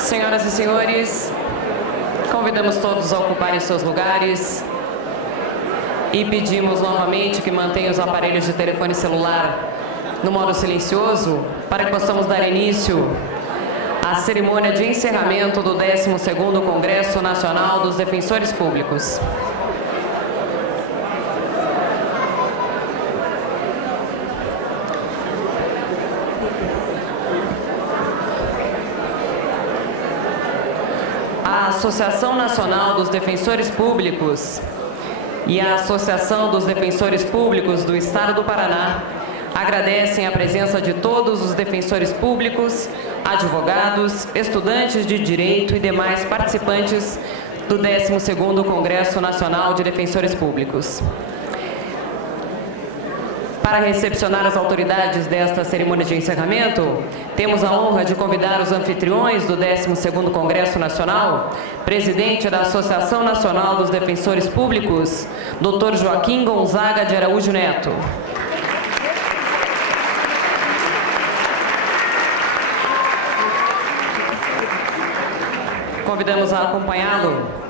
Senhoras e senhores, convidamos todos a ocuparem seus lugares e pedimos novamente que mantenham os aparelhos de telefone celular no modo silencioso para que possamos dar início à cerimônia de encerramento do 12º Congresso Nacional dos Defensores Públicos. A Associação Nacional dos Defensores Públicos e a Associação dos Defensores Públicos do Estado do Paraná agradecem a presença de todos os defensores públicos, advogados, estudantes de direito e demais participantes do 12º Congresso Nacional de Defensores Públicos. Para recepcionar as autoridades desta cerimônia de encerramento, temos a honra de convidar os anfitriões do 12º Congresso Nacional, presidente da Associação Nacional dos Defensores Públicos, Dr. Joaquim Gonzaga de Araújo Neto. Convidamos a acompanhá-lo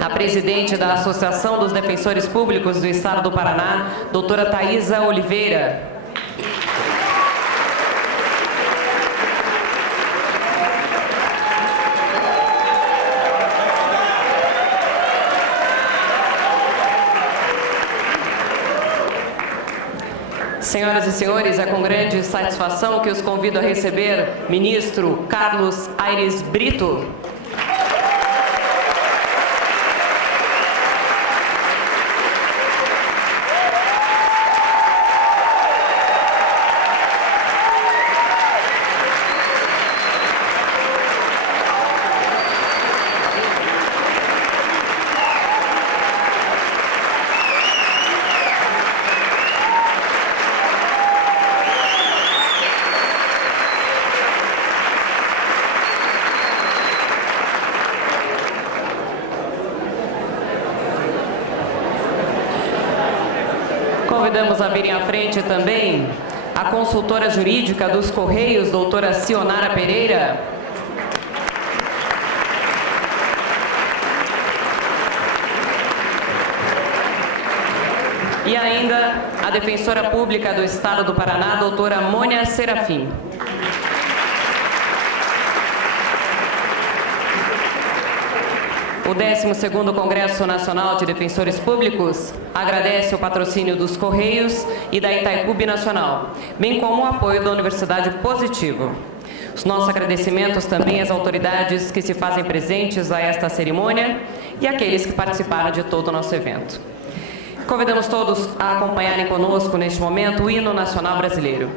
a presidente da Associação dos Defensores Públicos do Estado do Paraná, doutora Thaisa Oliveira. Senhoras e senhores, é com grande satisfação que os convido a receber ministro Carlos Aires Brito. Convidamos a virem à frente também a consultora jurídica dos Correios, doutora Cionara Pereira. E ainda a defensora pública do Estado do Paraná, doutora Mônia Serafim. O 12º Congresso Nacional de Defensores Públicos agradece o patrocínio dos Correios e da Itaipu Nacional, bem como o apoio da Universidade Positivo. Os nossos agradecimentos também às autoridades que se fazem presentes a esta cerimônia e àqueles que participaram de todo o nosso evento. Convidamos todos a acompanharem conosco neste momento o hino nacional brasileiro.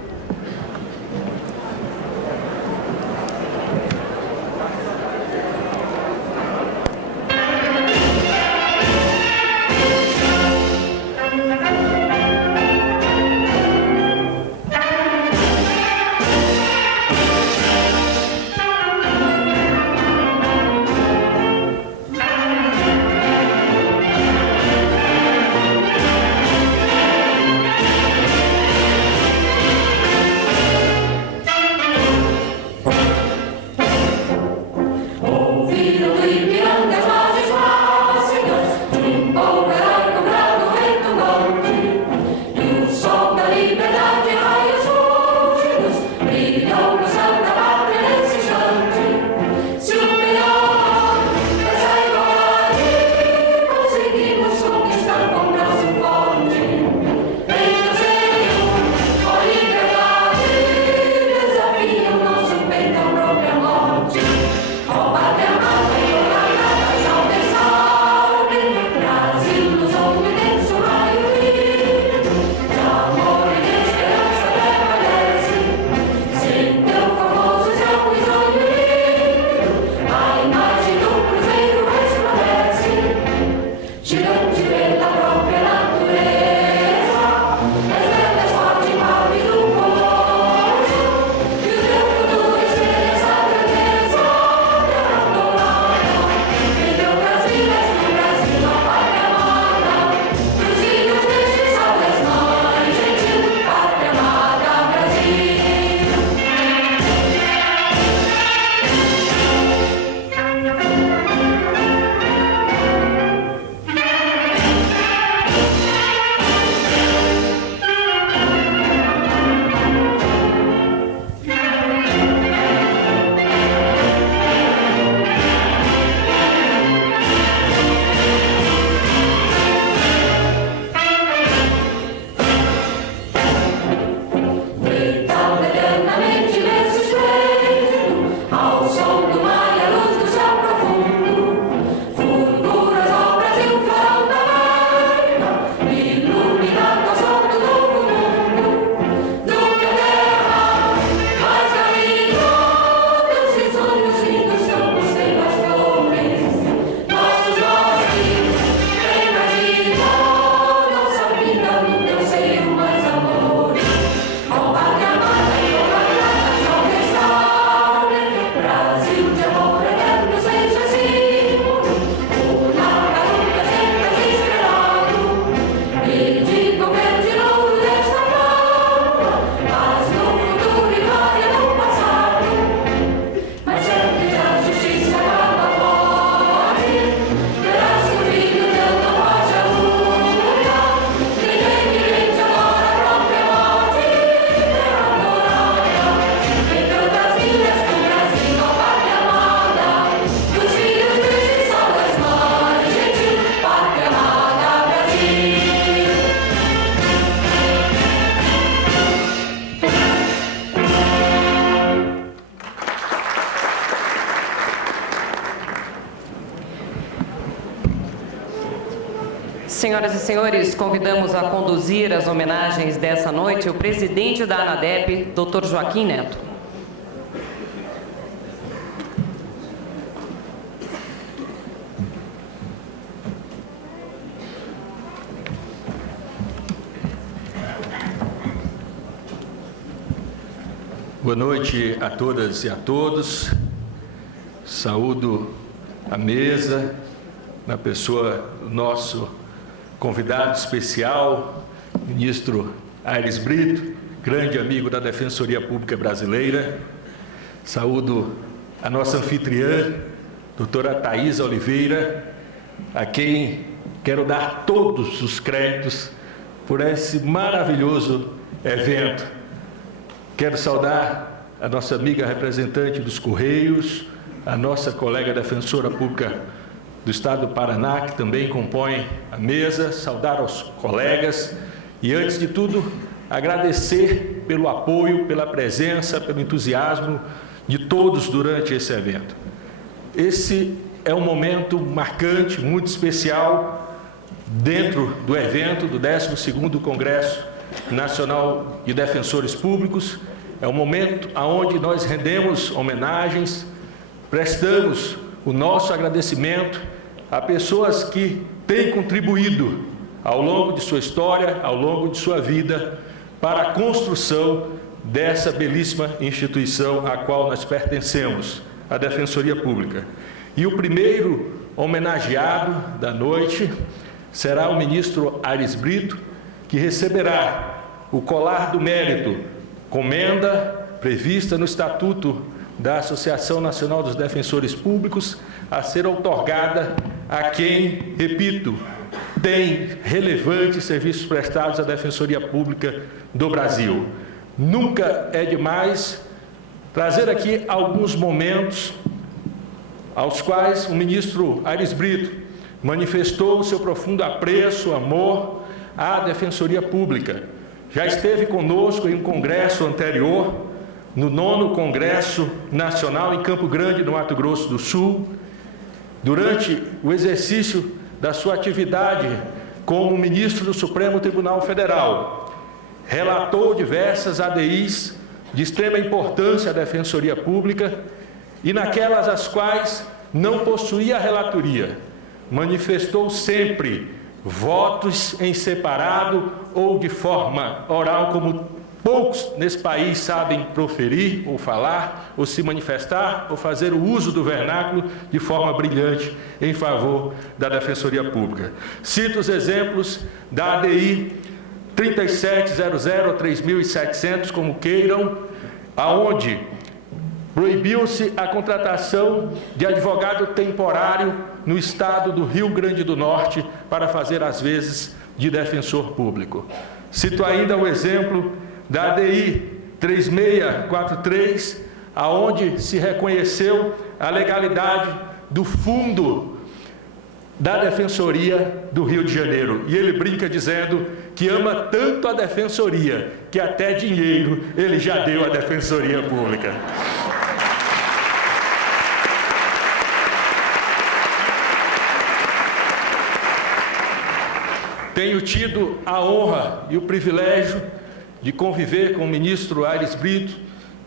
Senhoras e senhores, convidamos a conduzir as homenagens dessa noite o presidente da ANADEP, Dr. Joaquim Neto. Boa noite a todas e a todos. Saúdo a mesa, na pessoa do nosso convidado especial, ministro Aires Brito, grande amigo da Defensoria Pública Brasileira. Saúdo a nossa anfitriã, doutora Thaisa Oliveira, a quem quero dar todos os créditos por esse maravilhoso evento. Quero saudar a nossa amiga representante dos Correios, a nossa colega defensora pública do Estado do Paraná, que também compõe a mesa, saudar aos colegas e, antes de tudo, agradecer pelo apoio, pela presença, pelo entusiasmo de todos durante esse evento. Esse é um momento marcante, muito especial, dentro do evento do 12º Congresso Nacional de Defensores Públicos. É um momento onde nós rendemos homenagens, prestamos o nosso agradecimento a pessoas que têm contribuído ao longo de sua história, ao longo de sua vida, para a construção dessa belíssima instituição à qual nós pertencemos, a Defensoria Pública. E o primeiro homenageado da noite será o ministro Aires Brito, que receberá o colar do mérito, comenda prevista no Estatuto da Associação Nacional dos Defensores Públicos, a ser outorgada a quem, repito, tem relevantes serviços prestados à Defensoria Pública do Brasil. Nunca é demais trazer aqui alguns momentos aos quais o ministro Aires Brito manifestou o seu profundo apreço, amor à Defensoria Pública. Já esteve conosco em um congresso anterior, no 9º Congresso Nacional em Campo Grande, no Mato Grosso do Sul. Durante o exercício da sua atividade como ministro do Supremo Tribunal Federal, relatou diversas ADIs de extrema importância à Defensoria Pública e naquelas as quais não possuía relatoria, manifestou sempre votos em separado ou de forma oral, como poucos nesse país sabem proferir ou falar, ou se manifestar, ou fazer o uso do vernáculo de forma brilhante em favor da Defensoria Pública. Cito os exemplos da ADI 3700 ou 3700, como queiram, aonde proibiu-se a contratação de advogado temporário no estado do Rio Grande do Norte para fazer as vezes de defensor público. Cito ainda o exemplo da ADI 3643, aonde se reconheceu a legalidade do fundo da Defensoria do Rio de Janeiro. E ele brinca dizendo que ama tanto a Defensoria, que até dinheiro ele já deu à Defensoria Pública. Tenho tido a honra e o privilégio de conviver com o ministro Aires Brito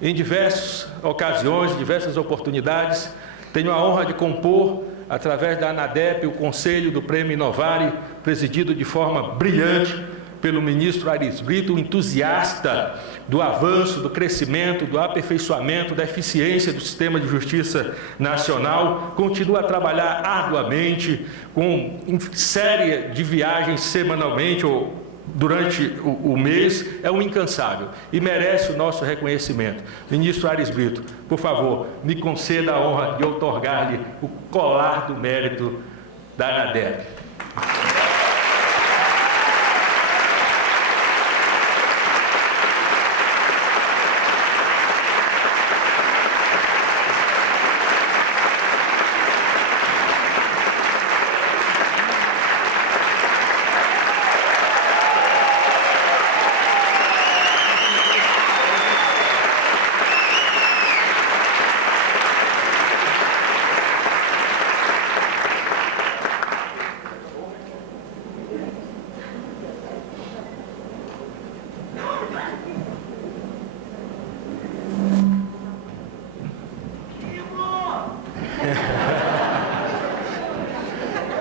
em diversas ocasiões, diversas oportunidades. Tenho a honra de compor, através da ANADEP, o Conselho do Prêmio Inovare, presidido de forma brilhante pelo ministro Aires Brito, um entusiasta do avanço, do crescimento, do aperfeiçoamento, da eficiência do sistema de justiça nacional. Continua a trabalhar arduamente, com série de viagens semanalmente ou durante o mês, é um incansável e merece o nosso reconhecimento. Ministro Aires Brito, por favor, me conceda a honra de outorgar-lhe o colar do mérito da ANADEP.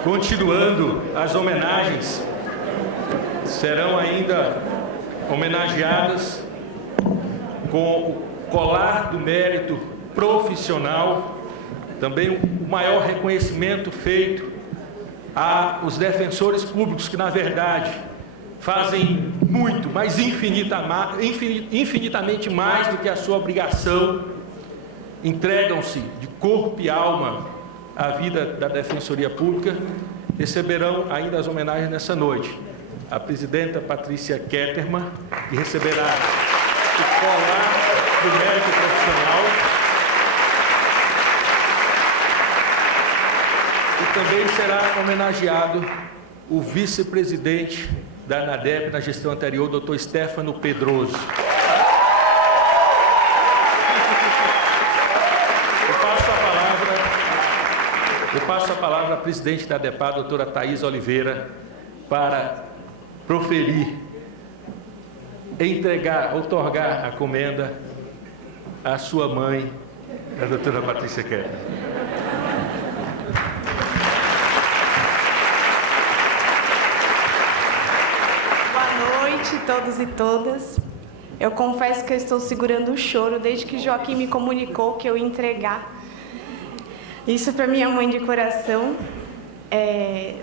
Continuando as homenagens, serão ainda homenageadas com o colar do mérito profissional, também o maior reconhecimento feito aos defensores públicos que, na verdade, fazem muito, mas infinitamente mais do que a sua obrigação, entregam-se de corpo e alma à vida da Defensoria Pública. Receberão ainda as homenagens nessa noite. A presidenta Patrícia Kettermann, que receberá o colar do mérito profissional, e também será homenageado o vice-presidente da ANADEP na gestão anterior, Dr. Stefano Pedroso. Eu passo a palavra à presidente da ADEPAR, doutora Thaís Oliveira, para proferir, outorgar a comenda à sua mãe, a doutora Patrícia Kettermann. Boa noite, todos e todas. Eu confesso que eu estou segurando o choro desde que Joaquim me comunicou que eu ia entregar isso para minha mãe de coração.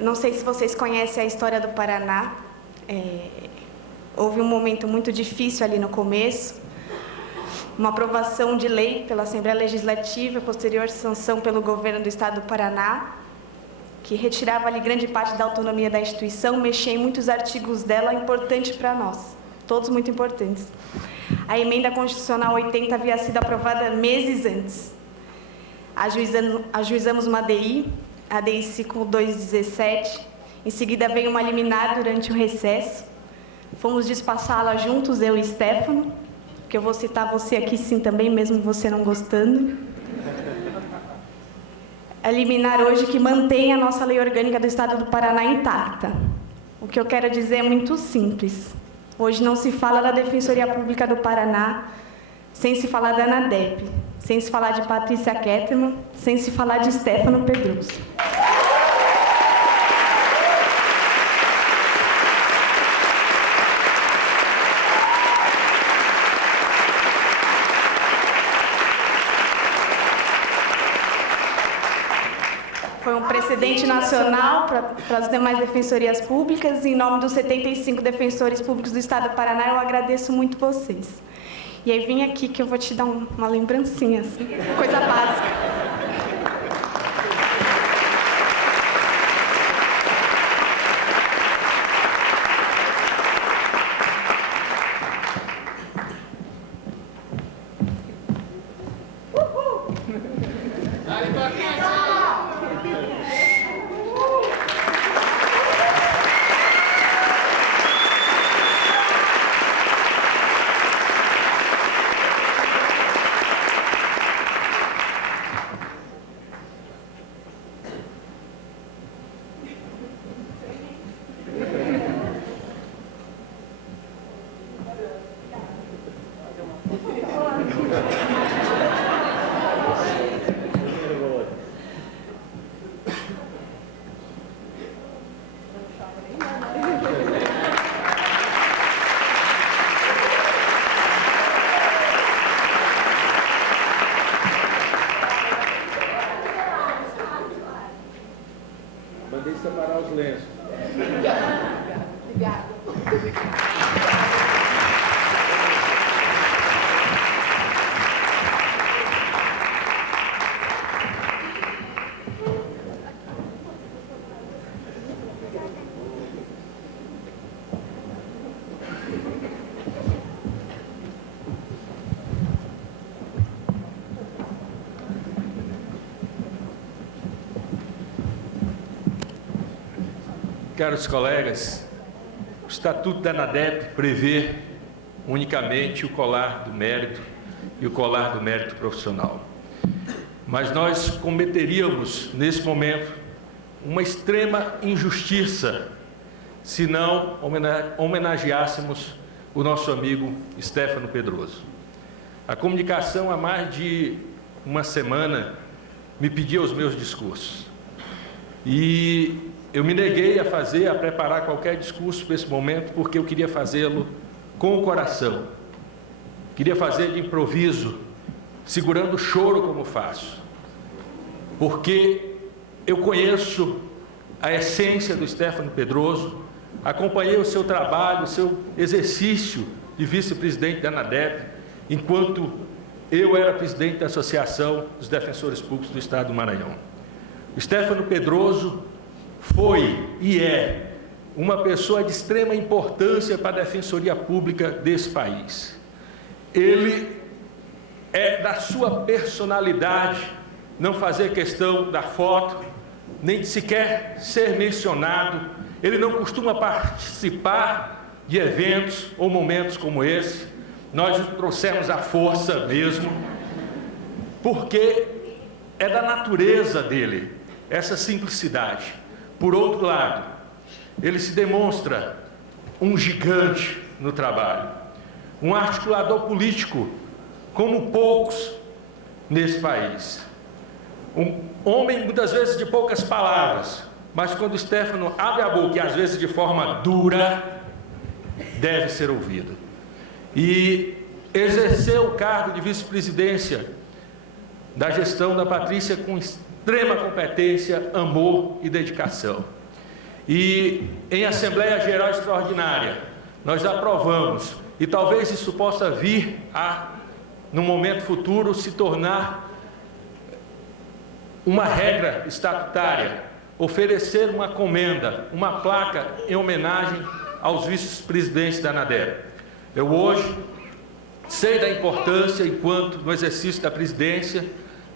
Não sei se vocês conhecem a história do Paraná. Houve um momento muito difícil ali no começo. Uma aprovação de lei pela Assembleia Legislativa, posterior sanção pelo governo do estado do Paraná, que retirava ali grande parte da autonomia da instituição, mexia em muitos artigos dela, importante para nós, todos muito importantes. A emenda constitucional 80 havia sido aprovada meses antes. Ajuizamos uma ADI, a ADI 5217, em seguida veio uma liminar durante o recesso, fomos despassá-la juntos, eu e Stefano, que eu vou citar você aqui sim também, mesmo você não gostando. A liminar hoje que mantém a nossa lei orgânica do Estado do Paraná intacta. O que eu quero dizer é muito simples. Hoje não se fala da Defensoria Pública do Paraná sem se falar da ANADEP, sem se falar de Patrícia Kettermann, sem se falar de Stefano Pedroso. Foi um precedente nacional para as demais defensorias públicas. Em nome dos 75 defensores públicos do Estado do Paraná, eu agradeço muito vocês. E aí vem aqui que eu vou te dar uma lembrancinha, assim, coisa básica. Mandei separar os lenços. Obrigada. Caros colegas, o Estatuto da ANADEP prevê unicamente o colar do mérito e o colar do mérito profissional. Mas nós cometeríamos, nesse momento, uma extrema injustiça se não homenageássemos o nosso amigo Stefano Pedroso. A comunicação, há mais de uma semana, me pedia os meus discursos. E eu me neguei a preparar qualquer discurso para esse momento, porque eu queria fazê-lo com o coração. Queria fazer de improviso, segurando o choro como faço. Porque eu conheço a essência do Stefano Pedroso, acompanhei o seu trabalho, o seu exercício de vice-presidente da ANADEP, enquanto eu era presidente da Associação dos Defensores Públicos do Estado do Maranhão. O Stefano Pedroso foi e é uma pessoa de extrema importância para a Defensoria Pública desse país. Ele é da sua personalidade não fazer questão da foto, nem de sequer ser mencionado. Ele não costuma participar de eventos ou momentos como esse. Nós o trouxemos à força mesmo, porque é da natureza dele essa simplicidade. Por outro lado, ele se demonstra um gigante no trabalho, um articulador político como poucos nesse país. Um homem, muitas vezes, de poucas palavras, mas quando o Stefano abre a boca, e às vezes de forma dura, deve ser ouvido. E exerceu o cargo de vice-presidência da gestão da Patrícia com extrema competência, amor e dedicação. E em Assembleia Geral Extraordinária, nós aprovamos, e talvez isso possa vir a, num momento futuro, se tornar uma regra estatutária, oferecer uma comenda, uma placa em homenagem aos vice-presidentes da ANADEP. Eu hoje sei da importância, enquanto no exercício da presidência,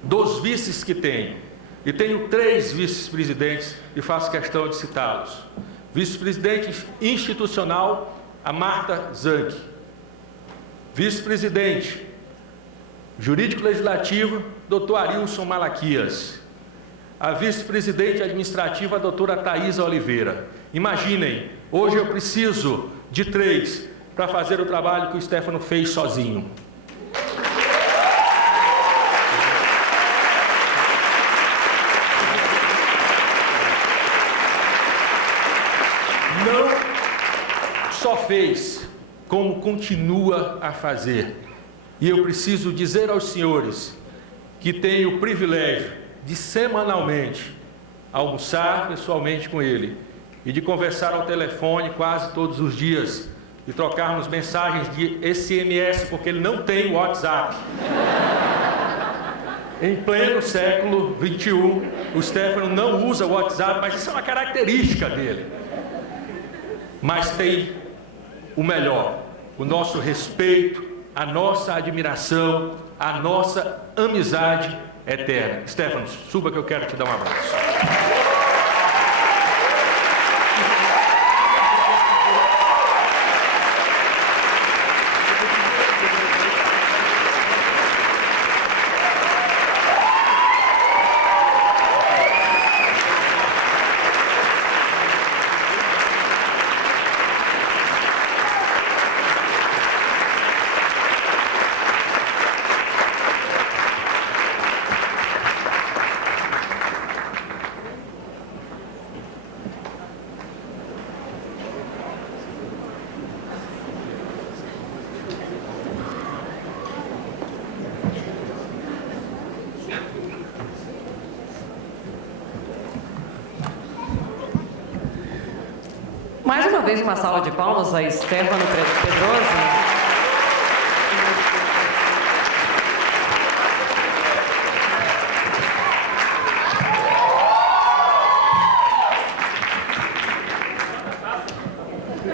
dos vices que tenho. E tenho 3 vice-presidentes e faço questão de citá-los. Vice-presidente institucional, a Marta Zanck. Vice-presidente jurídico-legislativo, Dr. Arilson Malaquias. A vice-presidente administrativa, a doutora Thaisa Oliveira. Imaginem, hoje eu preciso de 3 para fazer o trabalho que o Stefano fez sozinho. Não só fez, como continua a fazer. E eu preciso dizer aos senhores que tenho o privilégio de semanalmente almoçar pessoalmente com ele e de conversar ao telefone quase todos os dias e trocarmos mensagens de SMS, porque ele não tem WhatsApp. Em pleno século XXI, o Stefano não usa o WhatsApp, mas isso é uma característica dele. Mas tem o melhor, o nosso respeito, a nossa admiração, a nossa amizade eterna. Stefano, suba que eu quero te dar um abraço. Mais uma vez, uma salva de palmas a Stefano Pedroso.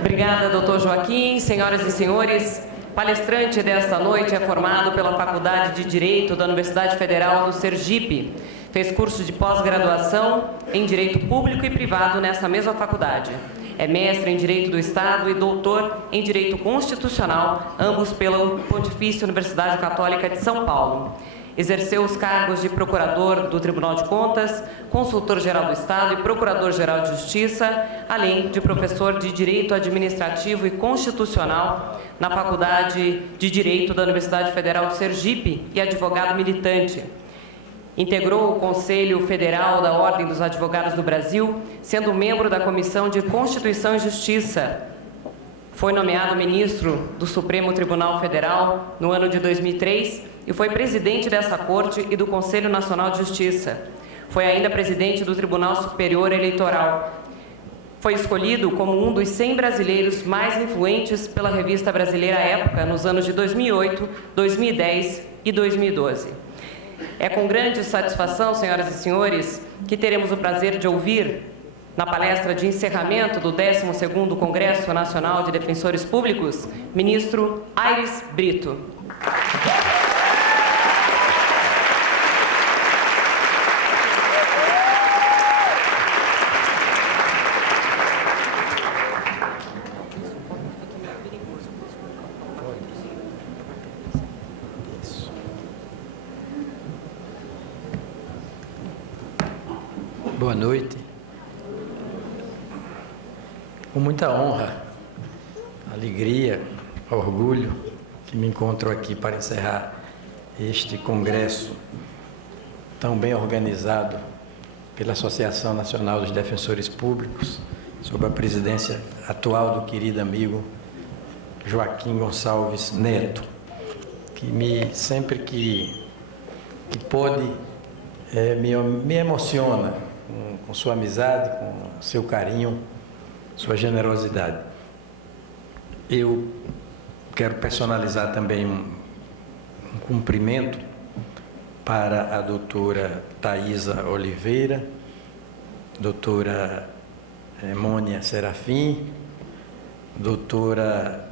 Obrigada, doutor Joaquim. Senhoras e senhores, palestrante desta noite é formado pela Faculdade de Direito da Universidade Federal do Sergipe. Fez curso de pós-graduação em Direito Público e Privado nessa mesma faculdade. É mestre em Direito do Estado e doutor em Direito Constitucional, ambos pela Pontifícia Universidade Católica de São Paulo. Exerceu os cargos de Procurador do Tribunal de Contas, Consultor-Geral do Estado e Procurador-Geral de Justiça, além de professor de Direito Administrativo e Constitucional na Faculdade de Direito da Universidade Federal do Sergipe e advogado militante. Integrou o Conselho Federal da Ordem dos Advogados do Brasil, sendo membro da Comissão de Constituição e Justiça. Foi nomeado ministro do Supremo Tribunal Federal no ano de 2003 e foi presidente dessa Corte e do Conselho Nacional de Justiça. Foi ainda presidente do Tribunal Superior Eleitoral. Foi escolhido como um dos 100 brasileiros mais influentes pela Revista Brasileira Época nos anos de 2008, 2010 e 2012. É com grande satisfação, senhoras e senhores, que teremos o prazer de ouvir, na palestra de encerramento do 12º Congresso Nacional de Defensores Públicos, ministro Aires Brito. Boa noite. Com muita honra, alegria, orgulho que me encontro aqui para encerrar este congresso tão bem organizado pela Associação Nacional dos Defensores Públicos, sob a presidência atual do querido amigo Joaquim Gonçalves Neto, que sempre que pode me emociona com sua amizade, com seu carinho, sua generosidade. Eu quero personalizar também um cumprimento para a doutora Thaisa Oliveira, doutora Mônia Serafim, doutora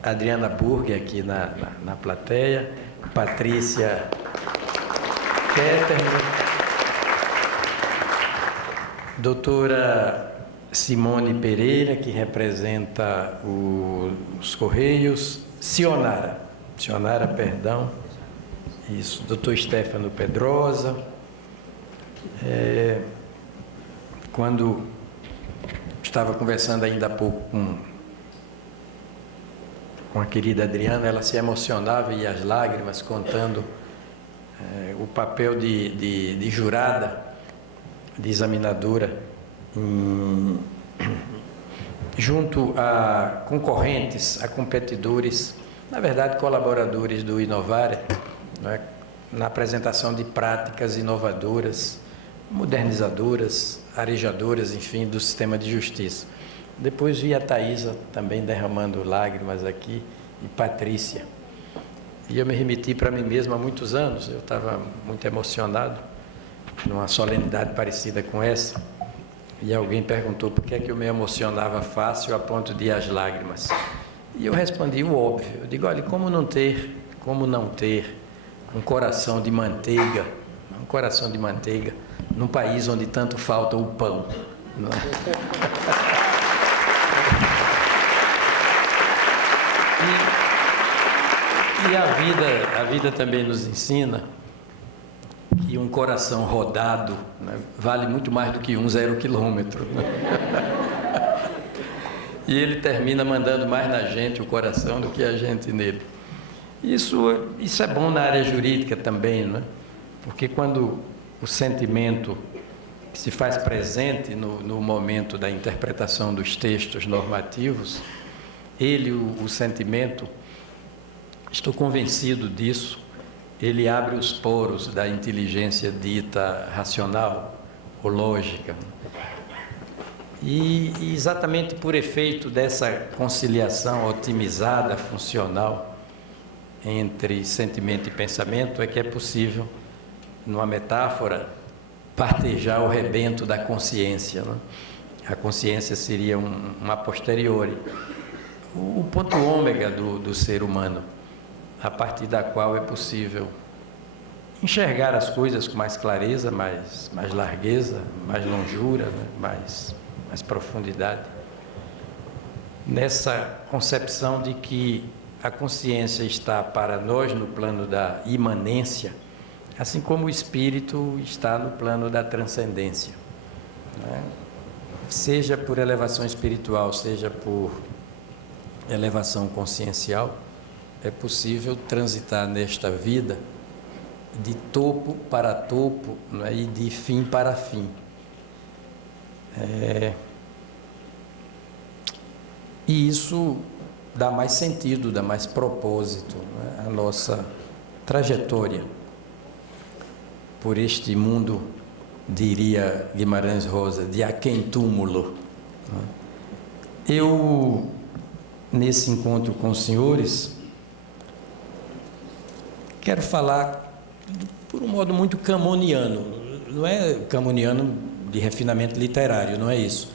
Adriana Burger aqui na plateia, Patrícia Ketterman, doutora Simone Pereira, que representa os Correios, Sionara, perdão, isso, doutor Stefano Pedrosa. Quando estava conversando ainda há pouco com a querida Adriana, ela se emocionava e as lágrimas contando o papel de jurada, de examinadora, junto a concorrentes, a competidores, na verdade colaboradores do Inovare, né, na apresentação de práticas inovadoras, modernizadoras, arejadoras, enfim, do sistema de justiça. Depois vi a Thaisa também derramando lágrimas aqui, e Patrícia. E eu me remeti para mim mesmo há muitos anos, eu estava muito emocionado, numa solenidade parecida com essa, e alguém perguntou por que é que eu me emocionava fácil a ponto de ir às lágrimas. E eu respondi o óbvio, eu digo, olha, como não ter um coração de manteiga, num país onde tanto falta o pão, não é? E a vida também nos ensina que um coração rodado, né, vale muito mais do que 0 quilômetro. Né? E ele termina mandando mais na gente o coração do que a gente nele. Isso é bom na área jurídica também, né? Porque quando o sentimento se faz presente no momento da interpretação dos textos normativos, o sentimento, estou convencido disso, ele abre os poros da inteligência dita racional ou lógica. E exatamente por efeito dessa conciliação otimizada, funcional, entre sentimento e pensamento, é que é possível, numa metáfora, partejar o rebento da consciência. Né? A consciência seria a posteriori, o ponto ômega do ser humano, a partir da qual é possível enxergar as coisas com mais clareza, mais largueza, mais longura, né? mais profundidade. Nessa concepção de que a consciência está para nós no plano da imanência, assim como o espírito está no plano da transcendência. Né? Seja por elevação espiritual, seja por elevação consciencial, é possível transitar nesta vida de topo para topo, não é? E de fim para fim. E isso dá mais sentido, dá mais propósito, não é? À nossa trajetória por este mundo, diria Guimarães Rosa, de aquém-túmulo. Eu, nesse encontro com os senhores, quero falar por um modo muito camoniano, não é camoniano de refinamento literário, não é isso.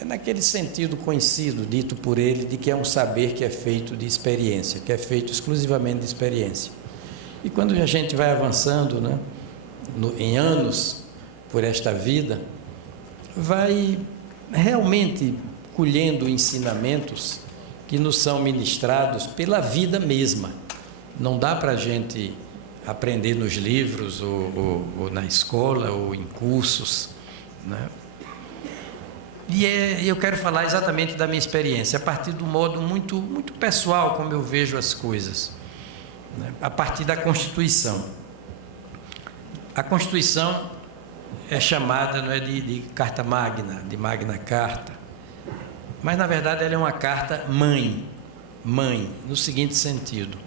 É naquele sentido conhecido, dito por ele, de que é um saber que é feito de experiência, que é feito exclusivamente de experiência. E quando a gente vai avançando, né, em anos por esta vida, vai realmente colhendo ensinamentos que nos são ministrados pela vida mesma. Não dá para a gente aprender nos livros, ou na escola, ou em cursos, né? E eu quero falar exatamente da minha experiência, a partir do modo muito, muito pessoal, como eu vejo as coisas, né? A partir da Constituição. A Constituição é chamada, não é, de Carta Magna, de Magna Carta, mas na verdade ela é uma carta mãe, no seguinte sentido.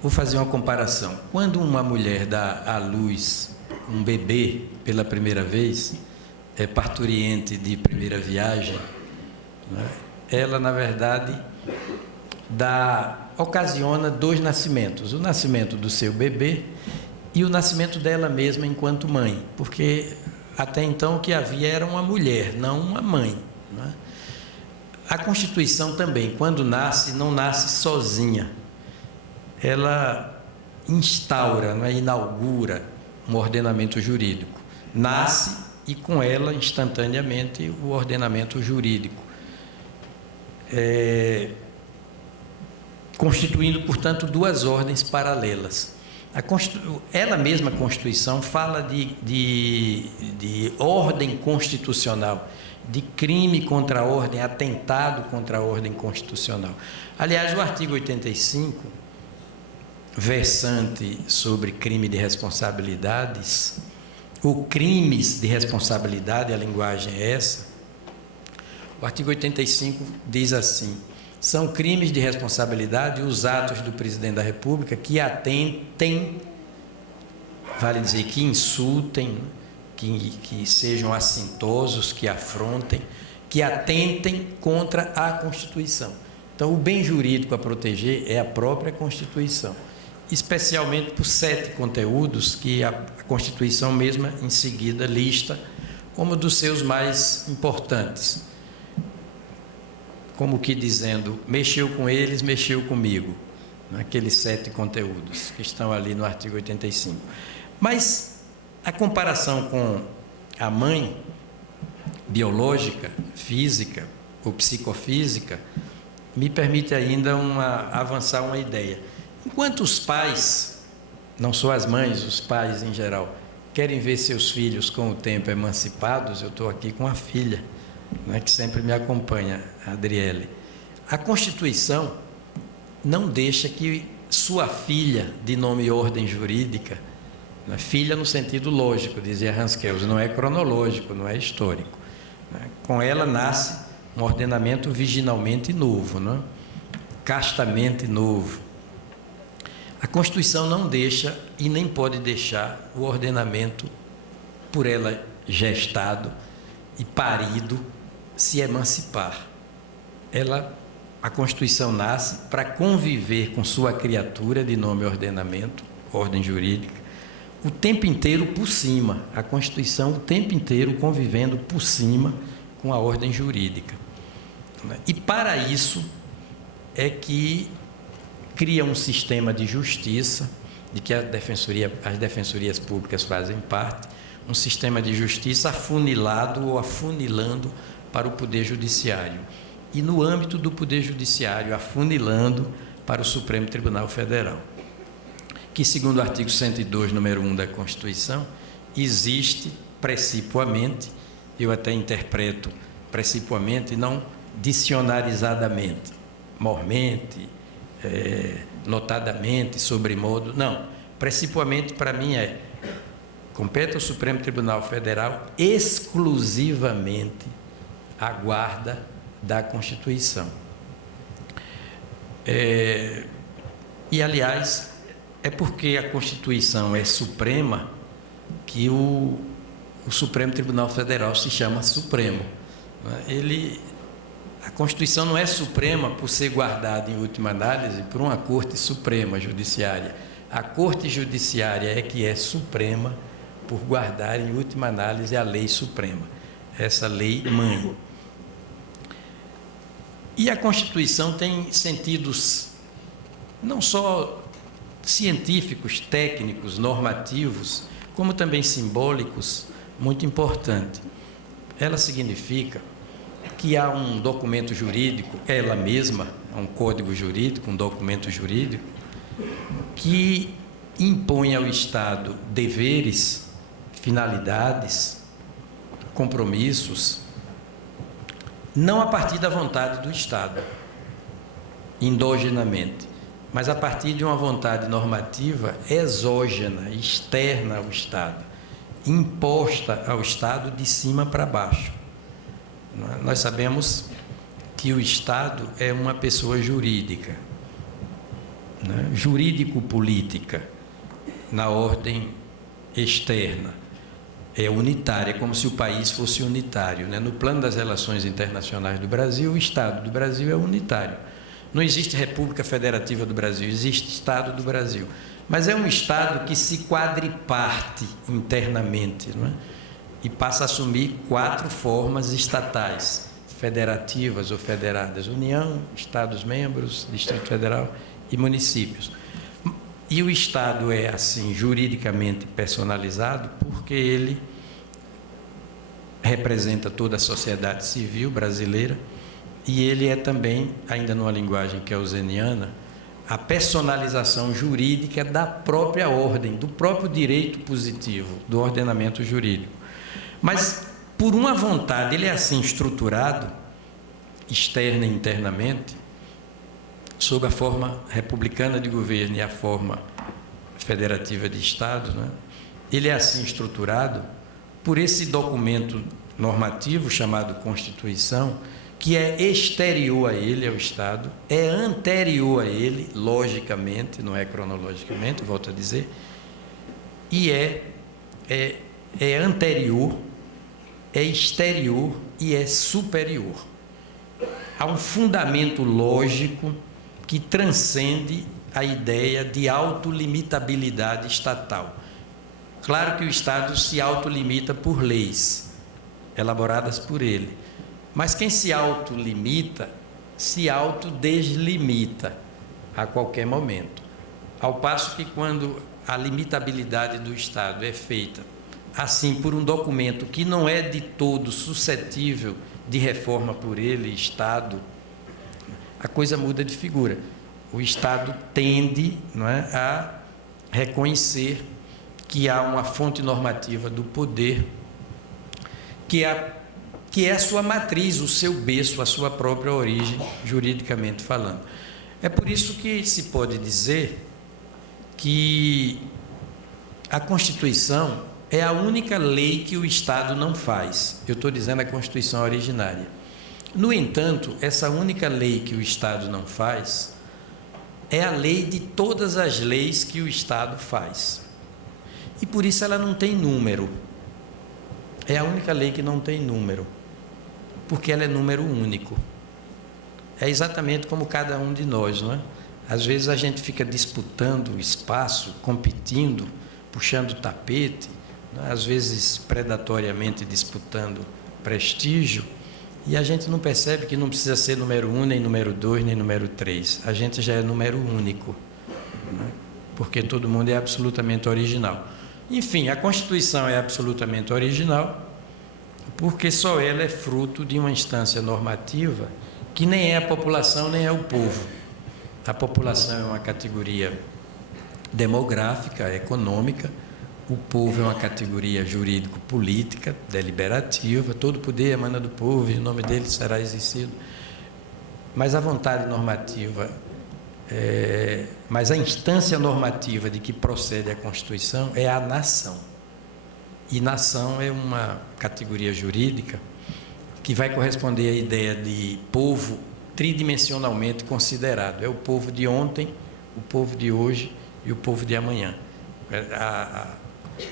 Vou fazer uma comparação. Quando uma mulher dá à luz um bebê pela primeira vez, é parturiente de primeira viagem, né? Ela, na verdade, ocasiona dois nascimentos: o nascimento do seu bebê e o nascimento dela mesma enquanto mãe, porque até então o que havia era uma mulher, não uma mãe, né? A Constituição também, quando nasce, não nasce sozinha. Ela instaura, não é? Inaugura um ordenamento jurídico. Nasce e com ela, instantaneamente, o ordenamento jurídico. Constituindo, portanto, duas ordens paralelas. Ela mesma, a Constituição, fala de ordem constitucional, de crime contra a ordem, atentado contra a ordem constitucional. Aliás, o artigo 85, versante sobre crime de responsabilidades, ou crimes de responsabilidade, a linguagem é essa. O artigo 85 diz assim: são crimes de responsabilidade os atos do presidente da República que atentem, vale dizer, que insultem, que sejam assintosos, que afrontem, que atentem contra a Constituição. Então, o bem jurídico a proteger é a própria Constituição, especialmente por 7 conteúdos que a Constituição mesma em seguida lista como dos seus mais importantes. Como que dizendo, mexeu com eles, mexeu comigo. Aqueles 7 conteúdos que estão ali no artigo 85. Mas a comparação com a mãe biológica, física ou psicofísica me permite ainda avançar uma ideia. Enquanto os pais, não só as mães, os pais em geral, querem ver seus filhos com o tempo emancipados, eu estou aqui com a filha, né, que sempre me acompanha, a Adriele. A Constituição não deixa que sua filha, de nome e ordem jurídica, né, filha no sentido lógico, dizia Hans Kelsen, não é cronológico, não é histórico, né? Com ela nasce um ordenamento virginalmente novo, né? Castamente novo. A Constituição não deixa e nem pode deixar o ordenamento por ela gestado e parido se emancipar. A Constituição nasce para conviver com sua criatura de nome ordenamento, ordem jurídica, o tempo inteiro por cima. A Constituição o tempo inteiro convivendo por cima com a ordem jurídica. E para isso é que cria um sistema de justiça, de que as defensorias públicas fazem parte, um sistema de justiça afunilado ou afunilando para o Poder Judiciário. E no âmbito do Poder Judiciário, afunilando para o Supremo Tribunal Federal, que, segundo o artigo 102, número 1 da Constituição, existe precipuamente, eu até interpreto precipuamente, não dicionarizadamente, mormente, notadamente, sobremodo, não. Principalmente para mim compete ao Supremo Tribunal Federal exclusivamente a guarda da Constituição. E, aliás, é porque a Constituição é suprema que o Supremo Tribunal Federal se chama Supremo. A Constituição não é suprema por ser guardada, em última análise, por uma Corte Suprema Judiciária. A Corte Judiciária é que é suprema por guardar, em última análise, a lei suprema, essa lei mãe. E a Constituição tem sentidos não só científicos, técnicos, normativos, como também simbólicos, muito importante. Ela significa que há um documento jurídico, ela mesma, é um código jurídico, um documento jurídico, que impõe ao Estado deveres, finalidades, compromissos, não a partir da vontade do Estado, endogenamente, mas a partir de uma vontade normativa exógena, externa ao Estado, imposta ao Estado de cima para baixo. Nós sabemos que o Estado é uma pessoa jurídica, né? Jurídico-política, na ordem externa. É unitária, é como se o país fosse unitário, né? No plano das relações internacionais do Brasil, o Estado do Brasil é unitário. Não existe República Federativa do Brasil, existe Estado do Brasil. Mas é um Estado que se quadriparte internamente, não é? E passa a assumir 4 formas estatais, federativas ou federadas: União, Estados-membros, Distrito Federal e municípios. E o Estado é, assim, juridicamente personalizado porque ele representa toda a sociedade civil brasileira e ele é também, ainda numa linguagem keynesiana, a personalização jurídica da própria ordem, do próprio direito positivo, do ordenamento jurídico. Mas, por uma vontade, ele é assim estruturado, externa e internamente, sob a forma republicana de governo e a forma federativa de Estado, né? Ele é assim estruturado por esse documento normativo chamado Constituição, que é exterior a ele, ao Estado, é anterior a ele, logicamente, não é cronologicamente, volto a dizer, e é anterior, é exterior e é superior. Há um fundamento lógico que transcende a ideia de autolimitabilidade estatal. Claro que o Estado se autolimita por leis elaboradas por ele, mas quem se autolimita, se autodeslimita a qualquer momento. Ao passo que quando a limitabilidade do Estado é feita assim por um documento que não é de todo suscetível de reforma por ele, Estado, a coisa muda de figura. O Estado tende, não é, a reconhecer que há uma fonte normativa do poder que é a sua matriz, o seu berço, a sua própria origem, juridicamente falando. É por isso que se pode dizer que a Constituição é a única lei que o Estado não faz. Eu estou dizendo a Constituição originária. No entanto, essa única lei que o Estado não faz é a lei de todas as leis que o Estado faz. E por isso ela não tem número. É a única lei que não tem número, porque ela é número único. É exatamente como cada um de nós, não é? Às vezes a gente fica disputando espaço, competindo, puxando tapete, não é? Às vezes predatoriamente disputando prestígio, e a gente não percebe que não precisa ser número 1, nem número 2, nem número 3. A gente já é número único, não é? Porque todo mundo é absolutamente original. Enfim, a Constituição é absolutamente original, porque só ela é fruto de uma instância normativa que nem é a população, nem é o povo. A população é uma categoria demográfica, econômica, o povo é uma categoria jurídico-política, deliberativa, todo poder emana do povo e o nome dele será exercido. Mas a vontade normativa Mas a instância normativa de que procede a Constituição é a nação. E nação é uma categoria jurídica que vai corresponder à ideia de povo tridimensionalmente considerado. É o povo de ontem, o povo de hoje e o povo de amanhã.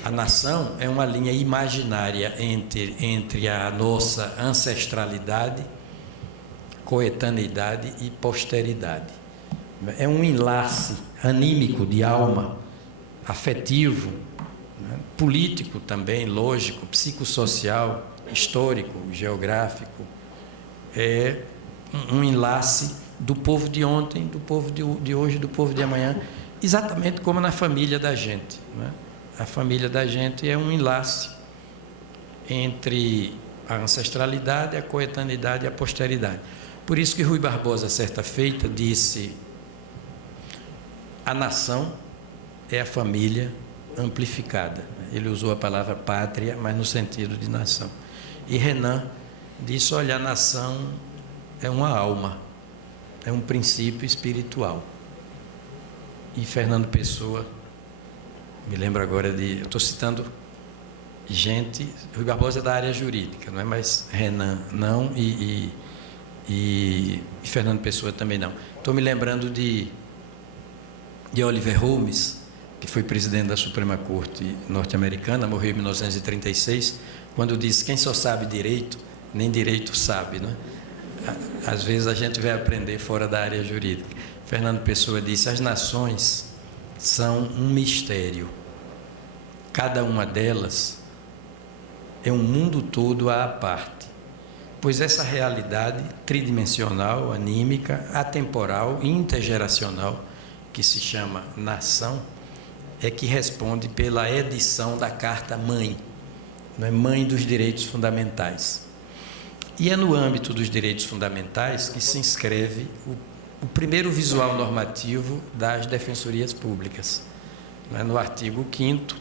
A nação é uma linha imaginária entre a nossa ancestralidade, coetaneidade e posteridade. É um enlace anímico de alma, afetivo, né? Político também, lógico, psicossocial, histórico, geográfico. É um enlace do povo de ontem, do povo de hoje, do povo de amanhã, exatamente como na família da gente, né? A família da gente é um enlace entre a ancestralidade, a coetaneidade e a posteridade. Por isso que Rui Barbosa, certa feita, disse: a nação é a família amplificada. Ele usou a palavra pátria, mas no sentido de nação. E Renan disse: olha, a nação é uma alma, é um princípio espiritual. E Fernando Pessoa, me lembro agora eu estou citando gente, Rui Barbosa é da área jurídica, não é? Mas Renan não e Fernando Pessoa também não. Estou me lembrando de Oliver Holmes, que foi presidente da Suprema Corte norte-americana, morreu em 1936, quando disse: quem só sabe direito, nem direito sabe, né? Às vezes a gente vai aprender fora da área jurídica. Fernando Pessoa disse: as nações são um mistério. Cada uma delas é um mundo todo à parte, pois essa realidade tridimensional, anímica, atemporal e intergeracional, que se chama nação, é que responde pela edição da Carta Mãe, não é? Mãe dos Direitos Fundamentais. E é no âmbito dos direitos fundamentais que se inscreve o primeiro visual normativo das defensorias públicas. Não é? No artigo 5º,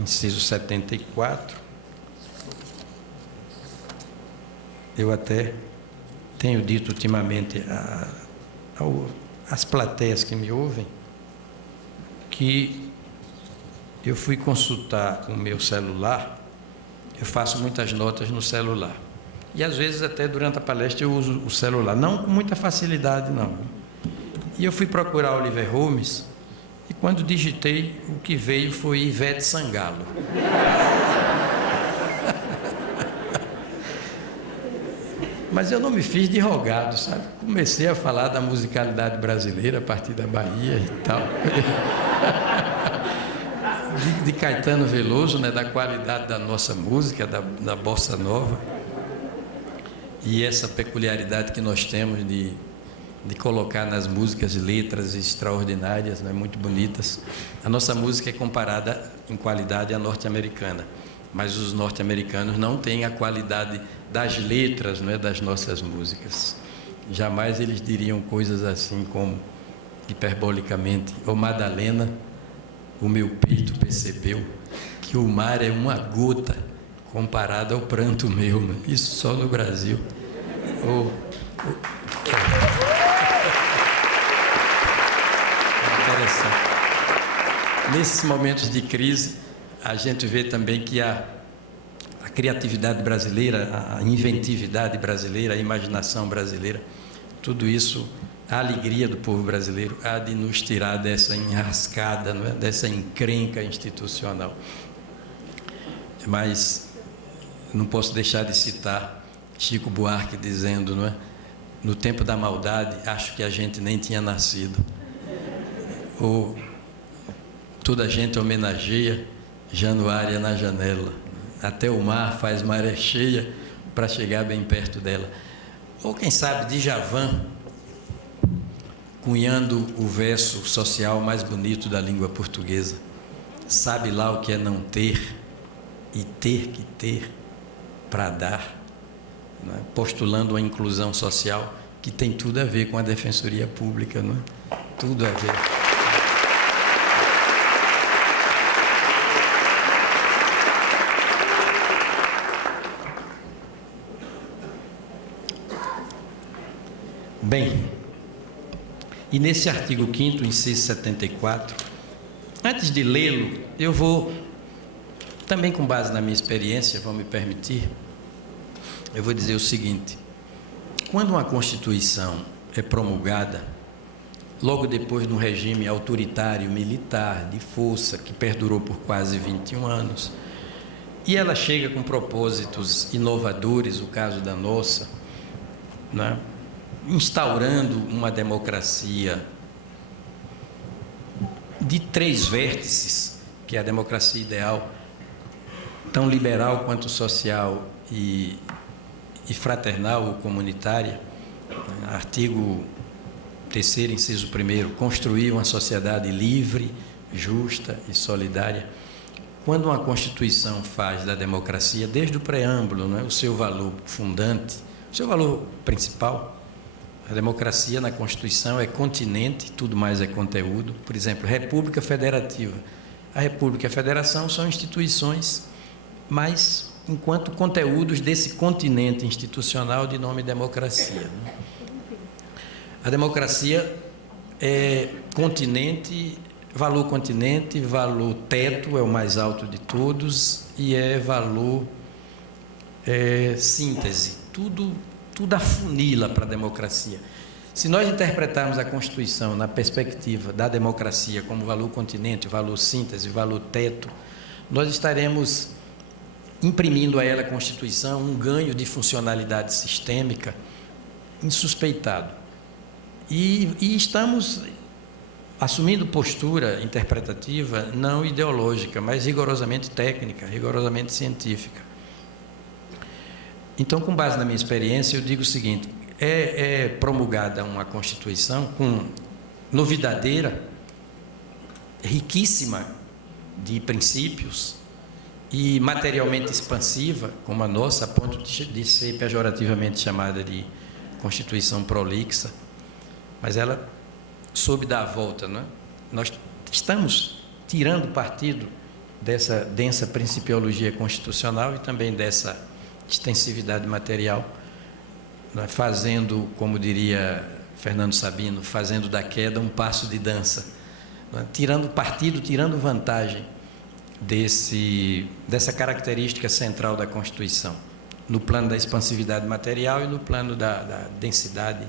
inciso 74, eu até tenho dito ultimamente às plateias que me ouvem que eu fui consultar o meu celular. Eu faço muitas notas no celular. E, às vezes, até durante a palestra, eu uso o celular. Não com muita facilidade, não. E eu fui procurar Oliver Holmes, e quando digitei, o que veio foi Ivete Sangalo. Mas eu não me fiz de rogado, sabe? Comecei a falar da musicalidade brasileira a partir da Bahia e tal. De Caetano Veloso, né, da qualidade da nossa música, da bossa nova, e essa peculiaridade que nós temos de colocar nas músicas letras extraordinárias, né, muito bonitas. A nossa música é comparada em qualidade à norte-americana, mas os norte-americanos não têm a qualidade das letras, né, das nossas músicas. Jamais eles diriam coisas assim como, hiperbolicamente: ô Madalena, o meu peito percebeu que o mar é uma gota comparado ao pranto meu, né? Isso só no Brasil. Interessante. Nesses momentos de crise, a gente vê também que a criatividade brasileira, a inventividade brasileira, a imaginação brasileira, tudo isso, a alegria do povo brasileiro há de nos tirar dessa enrascada, não é? Dessa encrenca institucional. Mas não posso deixar de citar Chico Buarque dizendo, não é? No tempo da maldade, acho que a gente nem tinha nascido. Ou toda a gente homenageia Januária na janela. Até o mar faz maré cheia para chegar bem perto dela. Ou quem sabe Djavan, cunhando o verso social mais bonito da língua portuguesa: sabe lá o que é não ter e ter que ter para dar, não é? Postulando uma inclusão social que tem tudo a ver com a defensoria pública, não é? Tudo a ver. Bem, E nesse artigo 5º, inciso 74, antes de lê-lo, eu vou, também com base na minha experiência, vão me permitir, eu vou dizer o seguinte: quando uma Constituição é promulgada, logo depois de um regime autoritário, militar, de força, que perdurou por quase 21 anos, e ela chega com propósitos inovadores, o caso da nossa, né, instaurando uma democracia de 3 vértices, que é a democracia ideal, tão liberal quanto social e fraternal ou comunitária. Artigo 3º, inciso 1º, construir uma sociedade livre, justa e solidária. Quando uma Constituição faz da democracia, desde o preâmbulo, né, o seu valor fundante, o seu valor principal, a democracia na Constituição é continente, tudo mais é conteúdo. Por exemplo, República Federativa. A República e a Federação são instituições, mas enquanto conteúdos desse continente institucional de nome democracia, né? A democracia é continente, valor teto, é o mais alto de todos, e é valor síntese. Tudo afunila para a democracia. Se nós interpretarmos a Constituição na perspectiva da democracia como valor continente, valor síntese, valor teto, nós estaremos imprimindo a ela, a Constituição, um ganho de funcionalidade sistêmica insuspeitado. E estamos assumindo postura interpretativa não ideológica, mas rigorosamente técnica, rigorosamente científica. Então, com base na minha experiência, eu digo o seguinte: é promulgada uma Constituição novidadeira, riquíssima de princípios e materialmente expansiva, como a nossa, a ponto de ser pejorativamente chamada de Constituição prolixa, mas ela soube dar a volta, não é? Nós estamos tirando partido dessa densa principiologia constitucional e também dessa extensividade material, não é? Fazendo, como diria Fernando Sabino, fazendo da queda um passo de dança, não é? Tirando partido, tirando vantagem dessa característica central da Constituição, no plano da expansividade material e no plano da densidade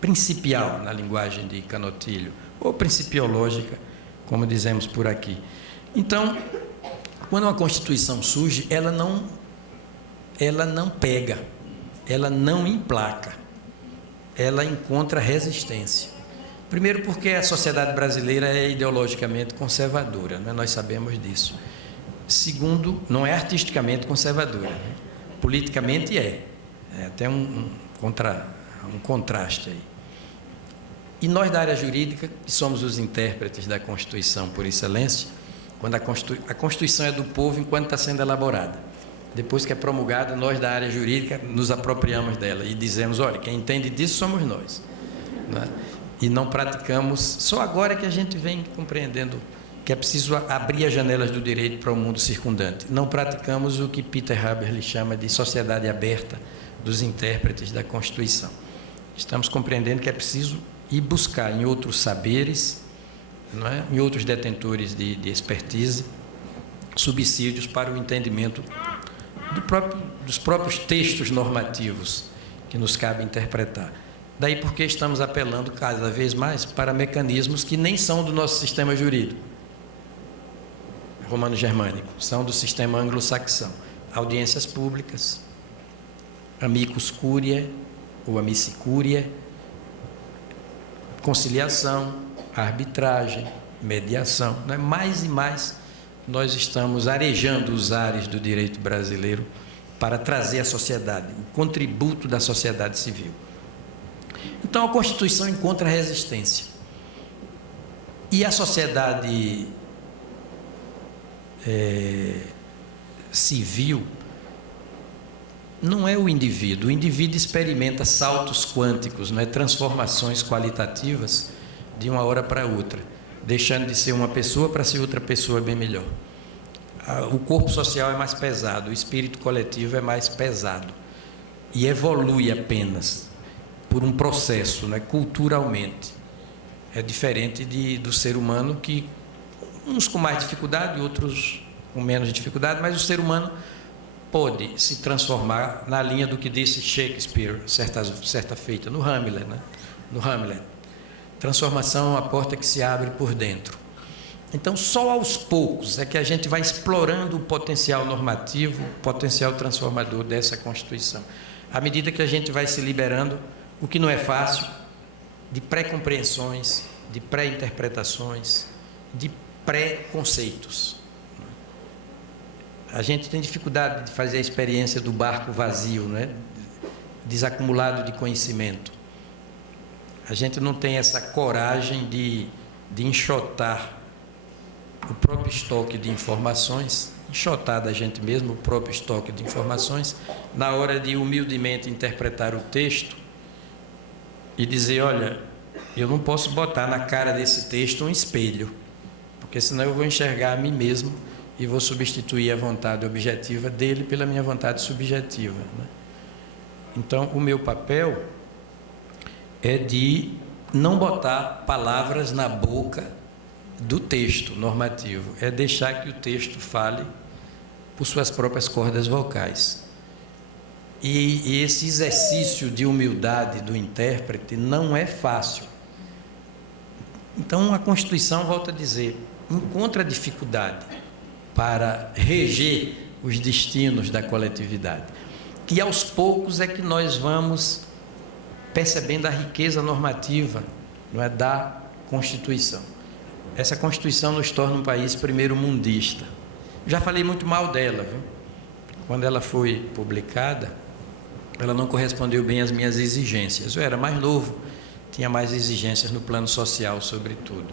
principial, na linguagem de Canotilho, ou principiológica, como dizemos por aqui. Então, quando uma Constituição surge, ela não pega, ela não emplaca, ela encontra resistência. Primeiro, porque a sociedade brasileira é ideologicamente conservadora, né? Nós sabemos disso. Segundo, não é artisticamente conservadora, né? Politicamente é até um contraste aí. E nós da área jurídica, que somos os intérpretes da Constituição por excelência, quando a Constituição é do povo enquanto está sendo elaborada. Depois que é promulgada, nós da área jurídica nos apropriamos dela e dizemos: olha, quem entende disso somos nós, não é? E não praticamos. Só agora que a gente vem compreendendo que é preciso abrir as janelas do direito para o mundo circundante. Não praticamos o que Peter Haberle chama de sociedade aberta dos intérpretes da Constituição. Estamos compreendendo que é preciso ir buscar em outros saberes, não é? Em outros detentores de expertise, subsídios para o entendimento dos próprios textos normativos que nos cabe interpretar. Daí porque estamos apelando cada vez mais para mecanismos que nem são do nosso sistema jurídico romano-germânico, são do sistema anglo-saxão. Audiências públicas, amicus curiae ou amici curiae, conciliação, arbitragem, mediação. Não é? Mais e mais nós estamos arejando os ares do direito brasileiro para trazer à sociedade, o contributo da sociedade civil. Então, a Constituição encontra resistência. E a sociedade civil não é o indivíduo experimenta saltos quânticos, não é? Transformações qualitativas de uma hora para outra, deixando de ser uma pessoa para ser outra pessoa bem melhor. O corpo social é mais pesado, o espírito coletivo é mais pesado e evolui apenas por um processo, né, culturalmente. É diferente do ser humano, que uns com mais dificuldade, outros com menos dificuldade, mas o ser humano pode se transformar na linha do que disse Shakespeare, certa feita, no Hamlet, né? No Hamlet. Transformação é uma porta que se abre por dentro. Então, só aos poucos é que a gente vai explorando o potencial normativo, o potencial transformador dessa Constituição. À medida que a gente vai se liberando, o que não é fácil, de pré-compreensões, de pré-interpretações, de pré-conceitos. A gente tem dificuldade de fazer a experiência do barco vazio, né? Desacumulado de conhecimento. A gente não tem essa coragem de enxotar o próprio estoque de informações, enxotar da gente mesmo o próprio estoque de informações, na hora de humildemente interpretar o texto e dizer, olha, eu não posso botar na cara desse texto um espelho, porque senão eu vou enxergar a mim mesmo e vou substituir a vontade objetiva dele pela minha vontade subjetiva, né? Então, o meu papel é de não botar palavras na boca do texto normativo, é deixar que o texto fale por suas próprias cordas vocais. E esse exercício de humildade do intérprete não é fácil. Então, a Constituição, volta a dizer, encontra dificuldade para reger os destinos da coletividade. E aos poucos é que nós vamos percebendo a riqueza normativa, não é, da Constituição. Essa Constituição nos torna um país primeiro-mundista. Já falei muito mal dela, viu? Quando ela foi publicada, ela não correspondeu bem às minhas exigências. Eu era mais novo, tinha mais exigências no plano social, sobretudo.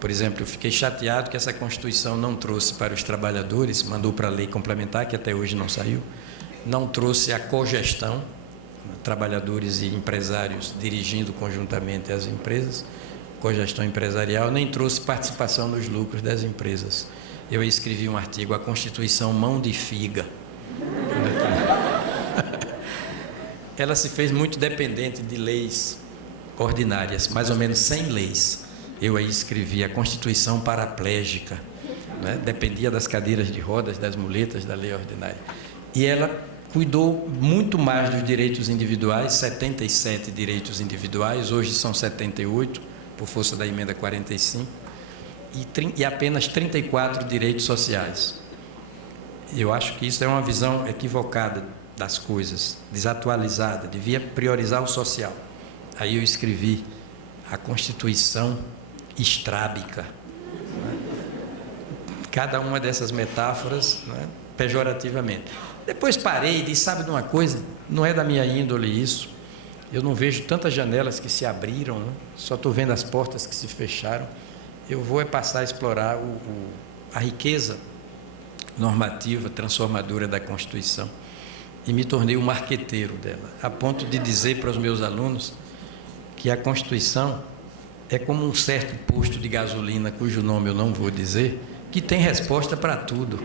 Por exemplo, eu fiquei chateado que essa Constituição não trouxe para os trabalhadores, mandou para a lei complementar, que até hoje não saiu, não trouxe a cogestão, trabalhadores e empresários dirigindo conjuntamente as empresas, cogestão empresarial, nem trouxe participação nos lucros das empresas. Eu escrevi um artigo, a Constituição Mão de Figa. Ela se fez muito dependente de leis ordinárias, mais ou menos 100 leis. Eu aí escrevi a Constituição Paraplégica, né? Dependia das cadeiras de rodas, das muletas da lei ordinária. E ela cuidou muito mais dos direitos individuais, 77 direitos individuais, hoje são 78, por força da emenda 45, e apenas 34 direitos sociais. Eu acho que isso é uma visão equivocada das coisas, desatualizada, devia priorizar o social. Aí eu escrevi a Constituição Estrábica, né? Cada uma dessas metáforas, né, pejorativamente. Depois parei e disse, sabe de uma coisa? Não é da minha índole isso. Eu não vejo tantas janelas que se abriram, né? Só estou vendo as portas que se fecharam. Eu vou passar a explorar a riqueza normativa, transformadora da Constituição. E me tornei um marqueteiro dela, a ponto de dizer para os meus alunos que a Constituição é como um certo posto de gasolina, cujo nome eu não vou dizer, que tem resposta para tudo.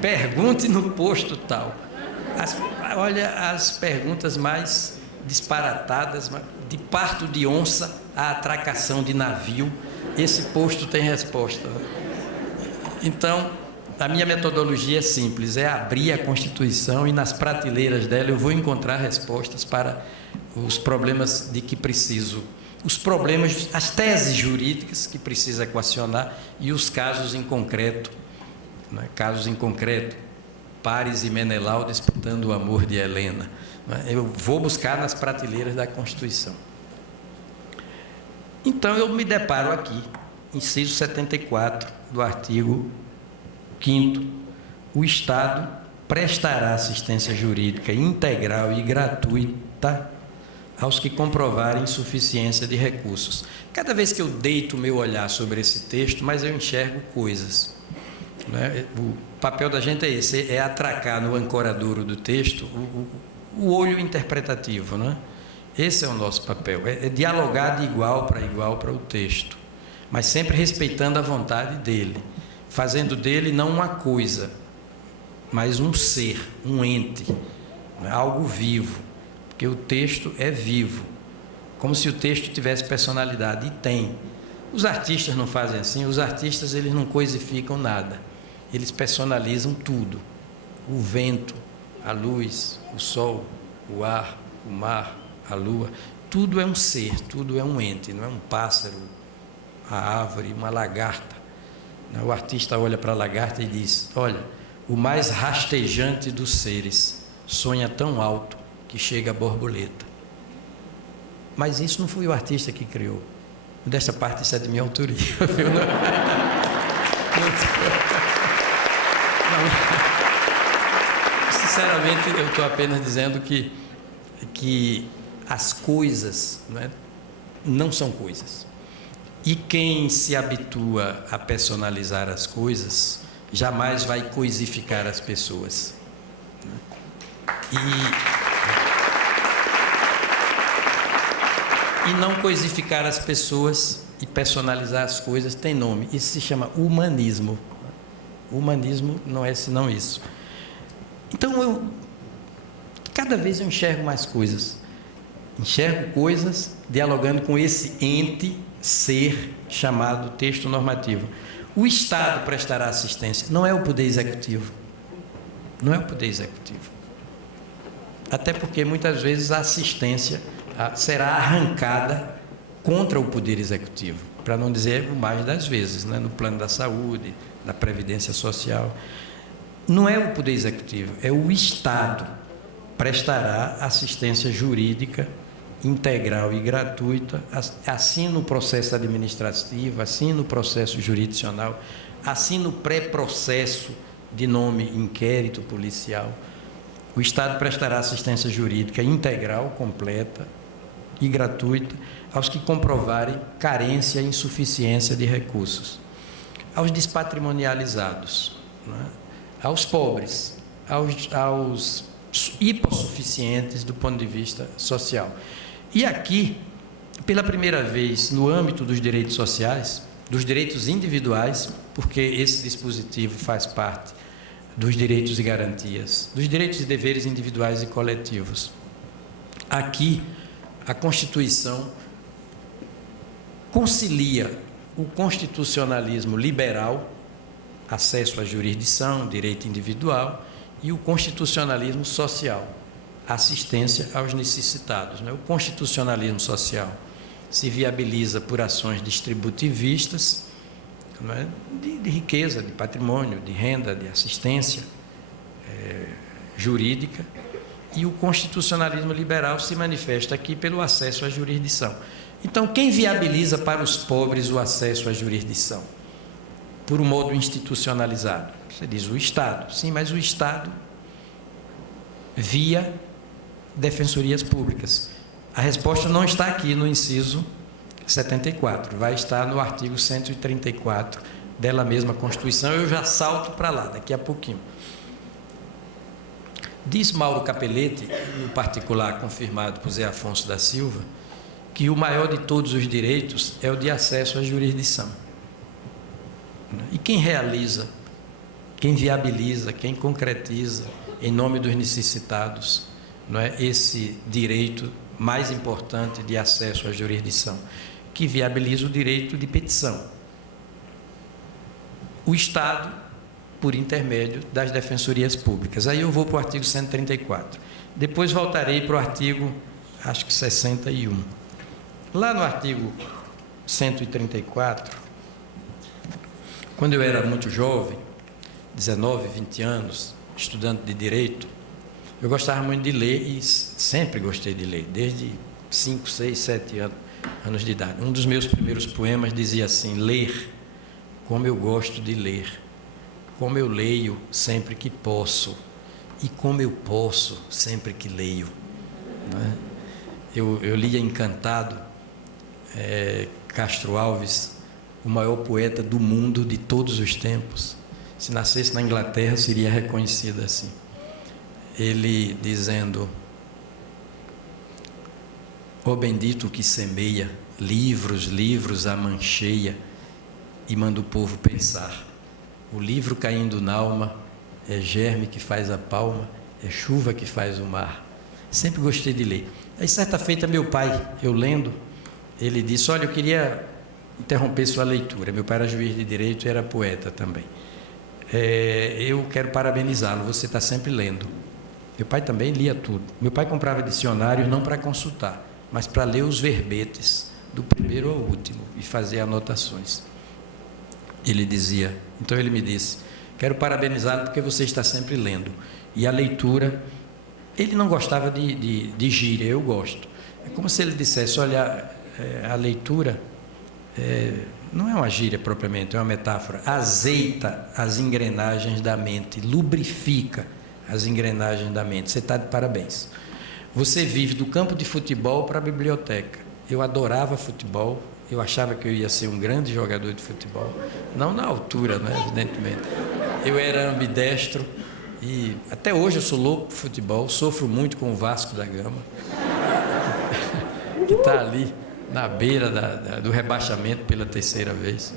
Pergunte no posto tal. Olha as perguntas mais disparatadas, de parto de onça à atracação de navio, esse posto tem resposta. Então, a minha metodologia é simples, é abrir a Constituição e nas prateleiras dela eu vou encontrar respostas para os problemas de que preciso, os problemas, as teses jurídicas que precisa equacionar e os casos em concreto, né? Casos em concreto, Paris e Menelau disputando o amor de Helena, né? Eu vou buscar nas prateleiras da Constituição. Então eu me deparo aqui, inciso 74 do artigo 5º, o Estado prestará assistência jurídica integral e gratuita aos que comprovarem insuficiência de recursos. Cada vez que eu deito o meu olhar sobre esse texto, mas eu enxergo coisas, né? O papel da gente é esse, é atracar no ancoradouro do texto o olho interpretativo, né? Esse é o nosso papel, é dialogar de igual para o texto, mas sempre respeitando a vontade dele, fazendo dele não uma coisa, mas um ser, um ente, algo vivo, porque o texto é vivo. como se o texto tivesse personalidade, e tem. Os artistas não fazem assim, os artistas eles não coisificam nada, eles personalizam tudo, o vento, a luz, o sol, o ar, o mar, a lua, tudo é um ser, tudo é um ente, não é um pássaro, a árvore, uma lagarta. O artista olha para a lagarta e diz: olha, o mais rastejante dos seres sonha tão alto que chega a borboleta. Mas isso não foi o artista que criou. Dessa parte, isso é de minha autoria. Sinceramente, eu estou apenas dizendo que as coisas não são coisas. E quem se habitua a personalizar as coisas jamais vai coisificar as pessoas. E não coisificar as pessoas e personalizar as coisas tem nome. Isso se chama humanismo. Humanismo não é senão isso. Então, cada vez eu enxergo mais coisas. Enxergo coisas dialogando com esse ente, ser, chamado texto normativo. O Estado prestará assistência, não é o Poder Executivo. Não é o Poder Executivo. Até porque, muitas vezes, a assistência será arrancada contra o Poder Executivo, para não dizer o mais das vezes, no plano da saúde, da Previdência Social. Não é o Poder Executivo, é o Estado prestará assistência jurídica integral e gratuita, assim no processo administrativo, assim no processo jurisdicional, assim no pré-processo de nome inquérito policial. O Estado prestará assistência jurídica integral, completa e gratuita aos que comprovarem carência e insuficiência de recursos, aos despatrimonializados, aos pobres, aos hipossuficientes do ponto de vista social. E aqui, pela primeira vez, no âmbito dos direitos sociais, dos direitos individuais, porque esse dispositivo faz parte dos direitos e garantias, dos direitos e deveres individuais e coletivos. Aqui, a Constituição concilia o constitucionalismo liberal, acesso à jurisdição, direito individual, e o constitucionalismo social, assistência aos necessitados. O constitucionalismo social se viabiliza por ações distributivistas, de riqueza, de patrimônio, de renda, de assistência jurídica, e o constitucionalismo liberal se manifesta aqui pelo acesso à jurisdição. Então, quem viabiliza para os pobres o acesso à jurisdição? Por um modo institucionalizado. Você diz o Estado. Sim, mas o Estado via defensorias públicas. A resposta não está aqui no inciso 74, vai estar no artigo 134 dela mesma Constituição. Eu já salto para lá, daqui a pouquinho. Diz Mauro Capelletti, no particular confirmado por Zé Afonso da Silva, que o maior de todos os direitos é o de acesso à jurisdição. E quem realiza, quem viabiliza, quem concretiza, em nome dos necessitados, esse direito mais importante de acesso à jurisdição, que viabiliza o direito de petição? O Estado, por intermédio das defensorias públicas. Aí eu vou para o artigo 134. Depois voltarei para o artigo, acho que 61. Lá no artigo 134, quando eu era muito jovem, 19, 20 anos, estudante de Direito, eu gostava muito de ler e sempre gostei de ler, desde 5, 6, 7 anos de idade. Um dos meus primeiros poemas dizia assim: ler, como eu gosto de ler, como eu leio sempre que posso, e como eu posso sempre que leio. Eu lia encantado Castro Alves, o maior poeta do mundo de todos os tempos. Se nascesse na Inglaterra, seria reconhecido assim. Ele dizendo: ó bendito que semeia livros, livros a mancheia e manda o povo pensar. O livro caindo na alma é germe que faz a palma, é chuva que faz o mar. Sempre gostei de ler. Aí, certa feita, meu pai, eu lendo, ele disse, olha, eu queria interromper sua leitura. Meu pai era juiz de direito e era poeta também. Eu quero parabenizá-lo, você está sempre lendo. Meu pai também lia tudo. Meu pai comprava dicionários não para consultar, mas para ler os verbetes, do primeiro ao último, e fazer anotações. Ele dizia, então ele me disse, quero parabenizá-lo porque você está sempre lendo. E a leitura, ele não gostava de gíria, eu gosto. É como se ele dissesse, olha, a leitura não é uma gíria propriamente, é uma metáfora. Azeita as engrenagens da mente, lubrifica as engrenagens da mente. Você está de parabéns. Você vive do campo de futebol para a biblioteca. Eu adorava futebol, eu achava que eu ia ser um grande jogador de futebol. Não na altura, né, evidentemente. Eu era ambidestro e até hoje eu sou louco por futebol, sofro muito com o Vasco da Gama, que está ali na beira do rebaixamento pela terceira vez.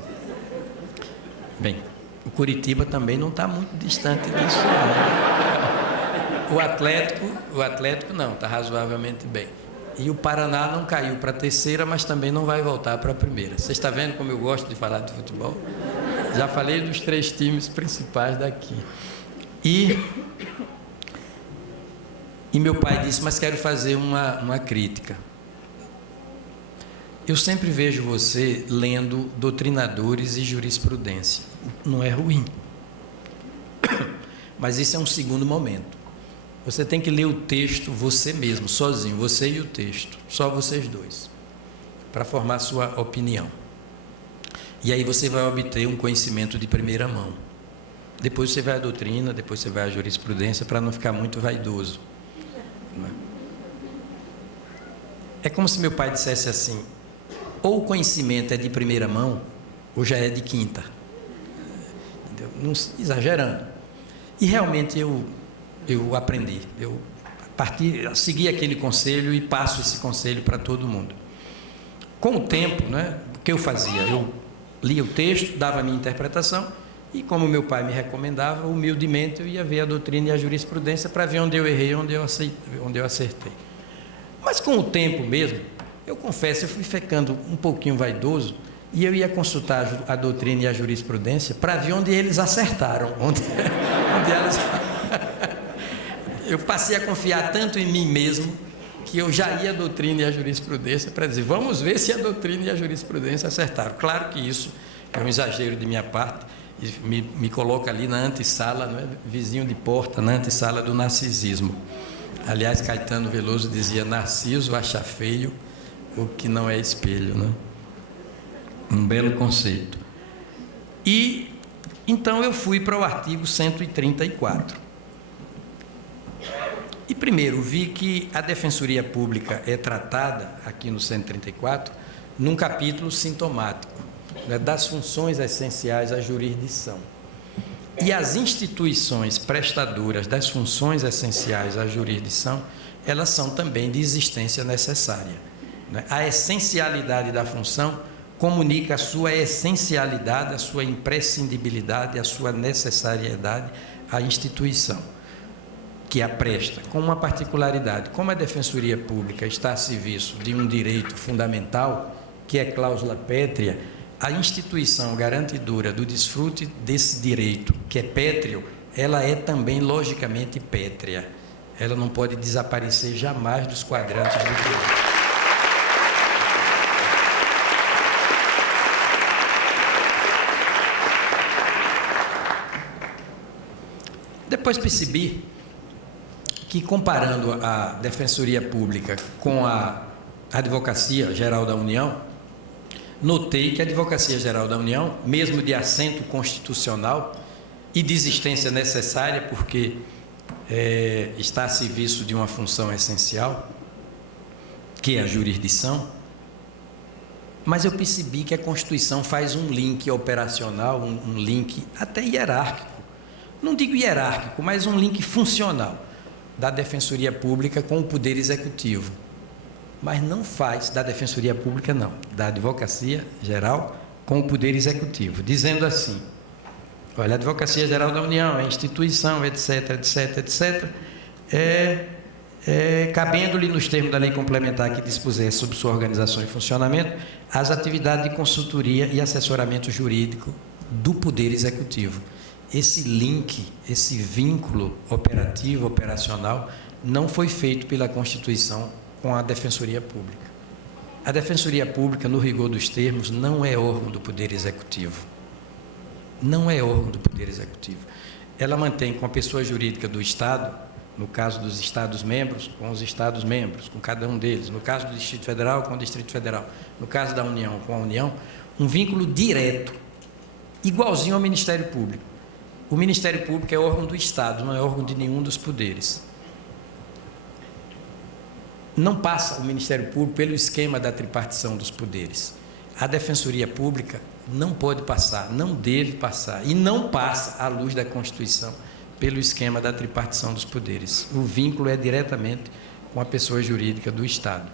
Bem, o Curitiba também não está muito distante disso, não. O Atlético não, está razoavelmente bem. E o Paraná não caiu para a terceira, mas também não vai voltar para a primeira. Você está vendo como eu gosto de falar de futebol? Já falei dos 3 times principais daqui. E meu pai disse, mas quero fazer uma crítica. Eu sempre vejo você lendo doutrinadores e jurisprudência. Não é ruim. Mas isso é um segundo momento. Você tem que ler o texto você mesmo, sozinho, você e o texto, só vocês dois, para formar sua opinião. E aí você vai obter um conhecimento de primeira mão. Depois você vai à doutrina, depois você vai à jurisprudência, para não ficar muito vaidoso. É como se meu pai dissesse assim, ou o conhecimento é de primeira mão, ou já é de quinta. Entendeu? Não, exagerando. E realmente eu aprendi. Eu segui aquele conselho e passo esse conselho para todo mundo. Com o tempo, né, o que eu fazia? Eu lia o texto, dava a minha interpretação, e como meu pai me recomendava, humildemente eu ia ver a doutrina e a jurisprudência para ver onde eu errei, onde eu acertei. Mas com o tempo mesmo, eu confesso, eu fui ficando um pouquinho vaidoso, e eu ia consultar a doutrina e a jurisprudência para ver onde eles acertaram, onde elas... Eu passei a confiar tanto em mim mesmo que eu já ia à doutrina e à jurisprudência para dizer, vamos ver se a doutrina e a jurisprudência acertaram. Claro que isso é um exagero de minha parte, me coloca ali na antessala, não é? Vizinho de porta, na antessala do narcisismo. Aliás, Caetano Veloso dizia, Narciso acha feio o que não é espelho, né? Um belo conceito. E então eu fui para o artigo 134. E primeiro vi que a Defensoria Pública é tratada, aqui no 134, num capítulo sintomático, né, das funções essenciais à jurisdição. E as instituições prestadoras das funções essenciais à jurisdição, elas são também de existência necessária. Né? A essencialidade da função comunica a sua essencialidade, a sua imprescindibilidade, a sua necessariedade à instituição que a presta, com uma particularidade. Como a Defensoria Pública está a serviço de um direito fundamental, que é cláusula pétrea, a instituição garantidora do desfrute desse direito, que é pétreo, ela é também, logicamente, pétrea. Ela não pode desaparecer jamais dos quadrantes do direito. Depois percebi que, comparando a Defensoria Pública com a Advocacia Geral da União, notei que a Advocacia Geral da União, mesmo de assento constitucional e de existência necessária, porque está a serviço de uma função essencial, que é a jurisdição, mas eu percebi que a Constituição faz um link operacional, um link até hierárquico, não digo hierárquico, mas um link funcional da Defensoria Pública com o Poder Executivo. Mas não faz da Defensoria Pública, não, da Advocacia Geral com o Poder Executivo, dizendo assim, olha, a Advocacia Geral da União, a instituição, etc, etc, etc, cabendo-lhe nos termos da lei complementar que dispusesse sobre sua organização e funcionamento, as atividades de consultoria e assessoramento jurídico do Poder Executivo. Esse link, esse vínculo operativo, operacional, não foi feito pela Constituição com a Defensoria Pública. A Defensoria Pública, no rigor dos termos, não é órgão do Poder Executivo. Não é órgão do Poder Executivo. Ela mantém com a pessoa jurídica do Estado, no caso dos Estados-membros, com os Estados-membros, com cada um deles, no caso do Distrito Federal, com o Distrito Federal, no caso da União, com a União, um vínculo direto, igualzinho ao Ministério Público. O Ministério Público é órgão do Estado, não é órgão de nenhum dos poderes. Não passa o Ministério Público pelo esquema da tripartição dos poderes. A Defensoria Pública não pode passar, não deve passar, e não passa, à luz da Constituição, pelo esquema da tripartição dos poderes. O vínculo é diretamente com a pessoa jurídica do Estado.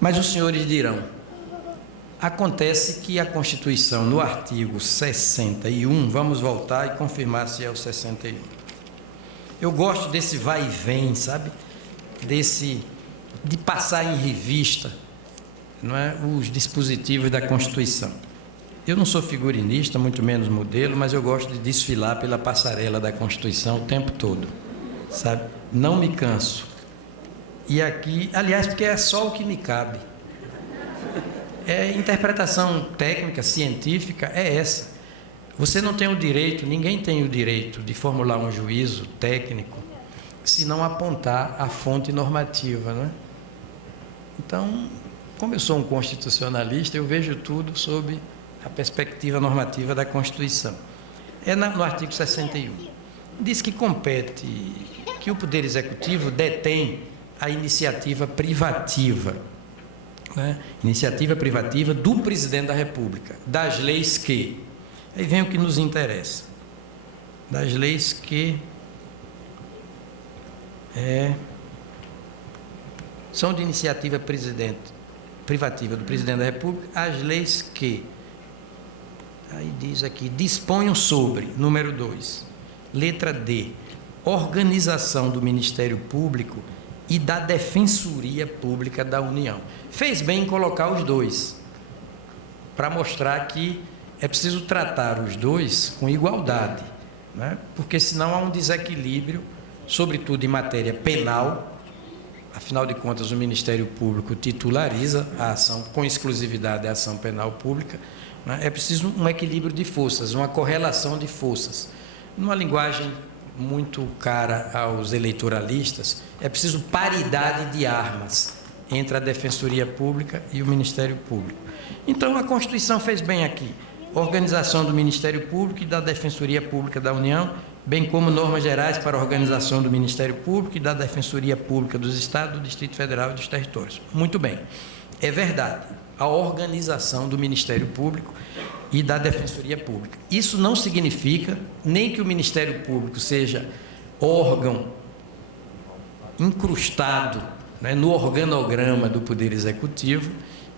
Mas os senhores dirão, acontece que a Constituição, no artigo 61, vamos voltar e confirmar se é o 61. Eu gosto desse vai e vem, sabe? De passar em revista, não é, os dispositivos da Constituição. Eu não sou figurinista, muito menos modelo, mas eu gosto de desfilar pela passarela da Constituição o tempo todo, sabe? Não me canso. E aqui, aliás, porque é só o que me cabe. Interpretação técnica, científica, é essa. Você não tem o direito, ninguém tem o direito de formular um juízo técnico se não apontar a fonte normativa, não é? Então, como eu sou um constitucionalista, eu vejo tudo sob a perspectiva normativa da Constituição. No artigo 61. Diz que compete, que o Poder Executivo detém a iniciativa privativa, né? Iniciativa privativa do Presidente da República, das leis que, aí vem o que nos interessa, das leis que são de iniciativa privativa do Presidente da República, as leis que, aí diz aqui, disponham sobre, número 2, letra D, organização do Ministério Público e da Defensoria Pública da União. Fez bem em colocar os dois, para mostrar que é preciso tratar os dois com igualdade, né? Porque senão há um desequilíbrio, sobretudo em matéria penal. Afinal de contas, o Ministério Público titulariza a ação, com exclusividade da ação penal pública, né? É preciso um equilíbrio de forças, uma correlação de forças. Numa linguagem muito cara aos eleitoralistas, é preciso paridade de armas entre a Defensoria Pública e o Ministério Público. Então, a Constituição fez bem aqui. Organização do Ministério Público e da Defensoria Pública da União, bem como normas gerais para a organização do Ministério Público e da Defensoria Pública dos Estados, do Distrito Federal e dos territórios. Muito bem. É verdade. A organização do Ministério Público e da Defensoria Pública. Isso não significa nem que o Ministério Público seja órgão incrustado, né, no organograma do Poder Executivo,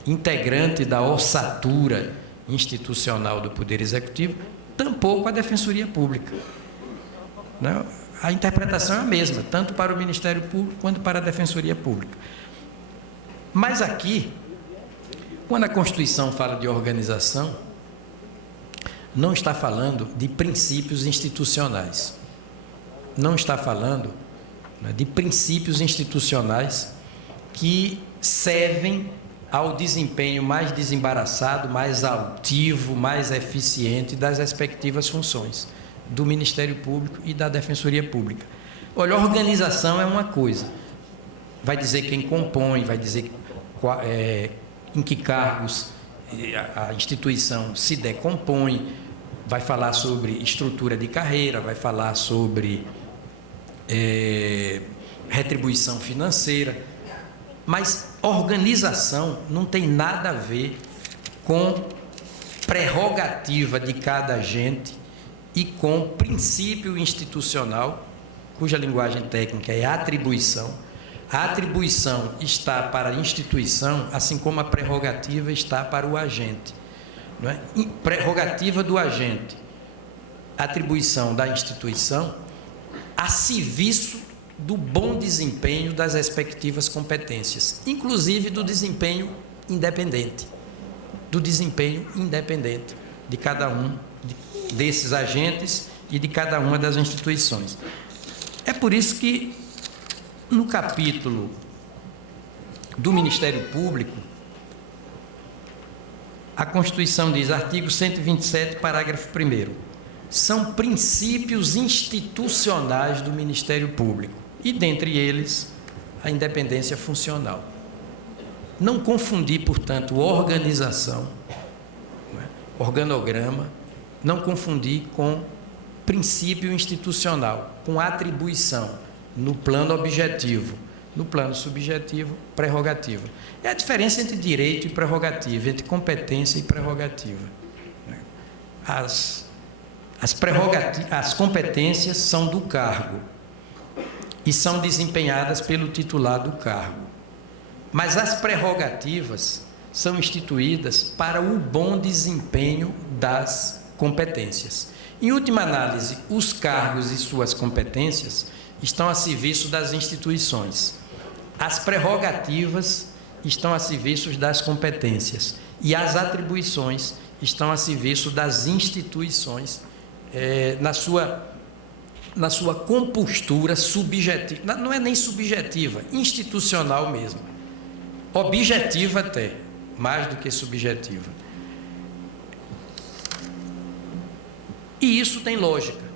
integrante da ossatura institucional do Poder Executivo, tampouco a Defensoria Pública. Né? A interpretação é a mesma, tanto para o Ministério Público quanto para a Defensoria Pública. Mas aqui, quando a Constituição fala de organização, não está falando de princípios institucionais. Não está falando, né, de princípios institucionais que servem ao desempenho mais desembaraçado, mais altivo, mais eficiente das respectivas funções do Ministério Público e da Defensoria Pública. Olha, a organização é uma coisa. Vai dizer quem compõe, vai dizer em que cargos a instituição se decompõe, vai falar sobre estrutura de carreira, vai falar sobre retribuição financeira, mas organização não tem nada a ver com prerrogativa de cada agente e com princípio institucional, cuja linguagem técnica é atribuição. A atribuição está para a instituição, assim como a prerrogativa está para o agente. não é? Prerrogativa do agente, atribuição da instituição a serviço do bom desempenho das respectivas competências, inclusive do desempenho independente, de cada um desses agentes e de cada uma das instituições. É por isso que, no capítulo do Ministério Público, a Constituição diz, artigo 127, parágrafo 1º, são princípios institucionais do Ministério Público, e dentre eles, a independência funcional. Não confundir, portanto, organização, organograma, não confundir com princípio institucional, com atribuição no plano objetivo, no plano subjetivo, prerrogativa. É a diferença entre direito e prerrogativa, entre competência e prerrogativa. As competências são do cargo e são desempenhadas pelo titular do cargo. Mas as prerrogativas são instituídas para o bom desempenho das competências. Em última análise, os cargos e suas competências estão a serviço das instituições. As prerrogativas estão a serviço das competências e as atribuições estão a serviço das instituições na sua compostura subjetiva, não é nem subjetiva, institucional mesmo, objetiva até, mais do que subjetiva. E isso tem lógica.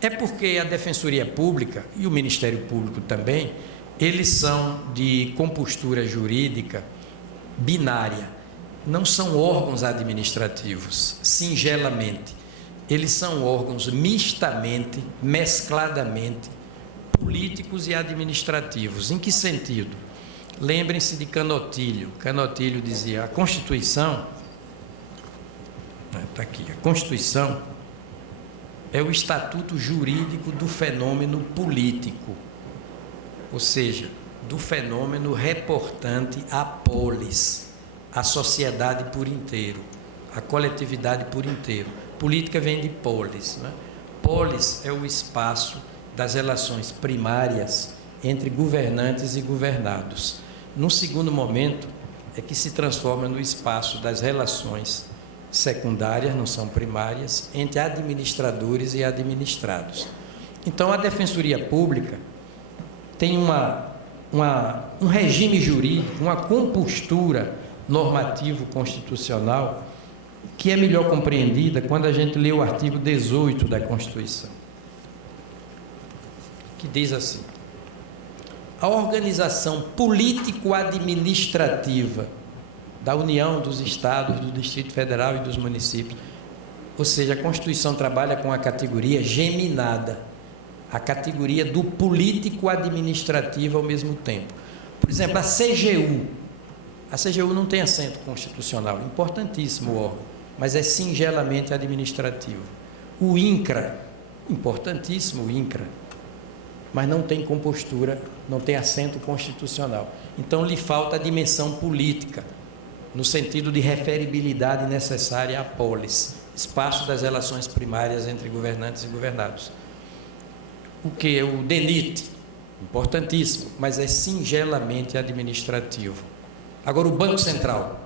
É porque a Defensoria Pública e o Ministério Público também, eles são de compostura jurídica binária. Não são órgãos administrativos, singelamente. Eles são órgãos mistamente, mescladamente, políticos e administrativos. Em que sentido? Lembrem-se de Canotilho. Canotilho dizia, a Constituição, está aqui, a Constituição é o estatuto jurídico do fenômeno político, ou seja, do fenômeno reportante à polis, à sociedade por inteiro, à coletividade por inteiro. Política vem de polis, né? Polis é o espaço das relações primárias entre governantes e governados. No segundo momento, é que se transforma no espaço das relações secundárias, não são primárias, entre administradores e administrados. Então, a Defensoria Pública tem um regime jurídico, uma compostura normativo-constitucional que é melhor compreendida quando a gente lê o artigo 18 da Constituição, que diz assim: a organização político-administrativa da União, dos Estados, do Distrito Federal e dos municípios, ou seja, a Constituição trabalha com a categoria geminada, a categoria do político-administrativo ao mesmo tempo. Por exemplo, a CGU não tem assento constitucional, importantíssimo o órgão, mas é singelamente administrativo. O INCRA, importantíssimo o INCRA, mas não tem compostura, não tem assento constitucional. Então, lhe falta a dimensão política, no sentido de referibilidade necessária à polis, espaço das relações primárias entre governantes e governados. O que é o DENIT? Importantíssimo, mas é singelamente administrativo. Agora, o Banco Central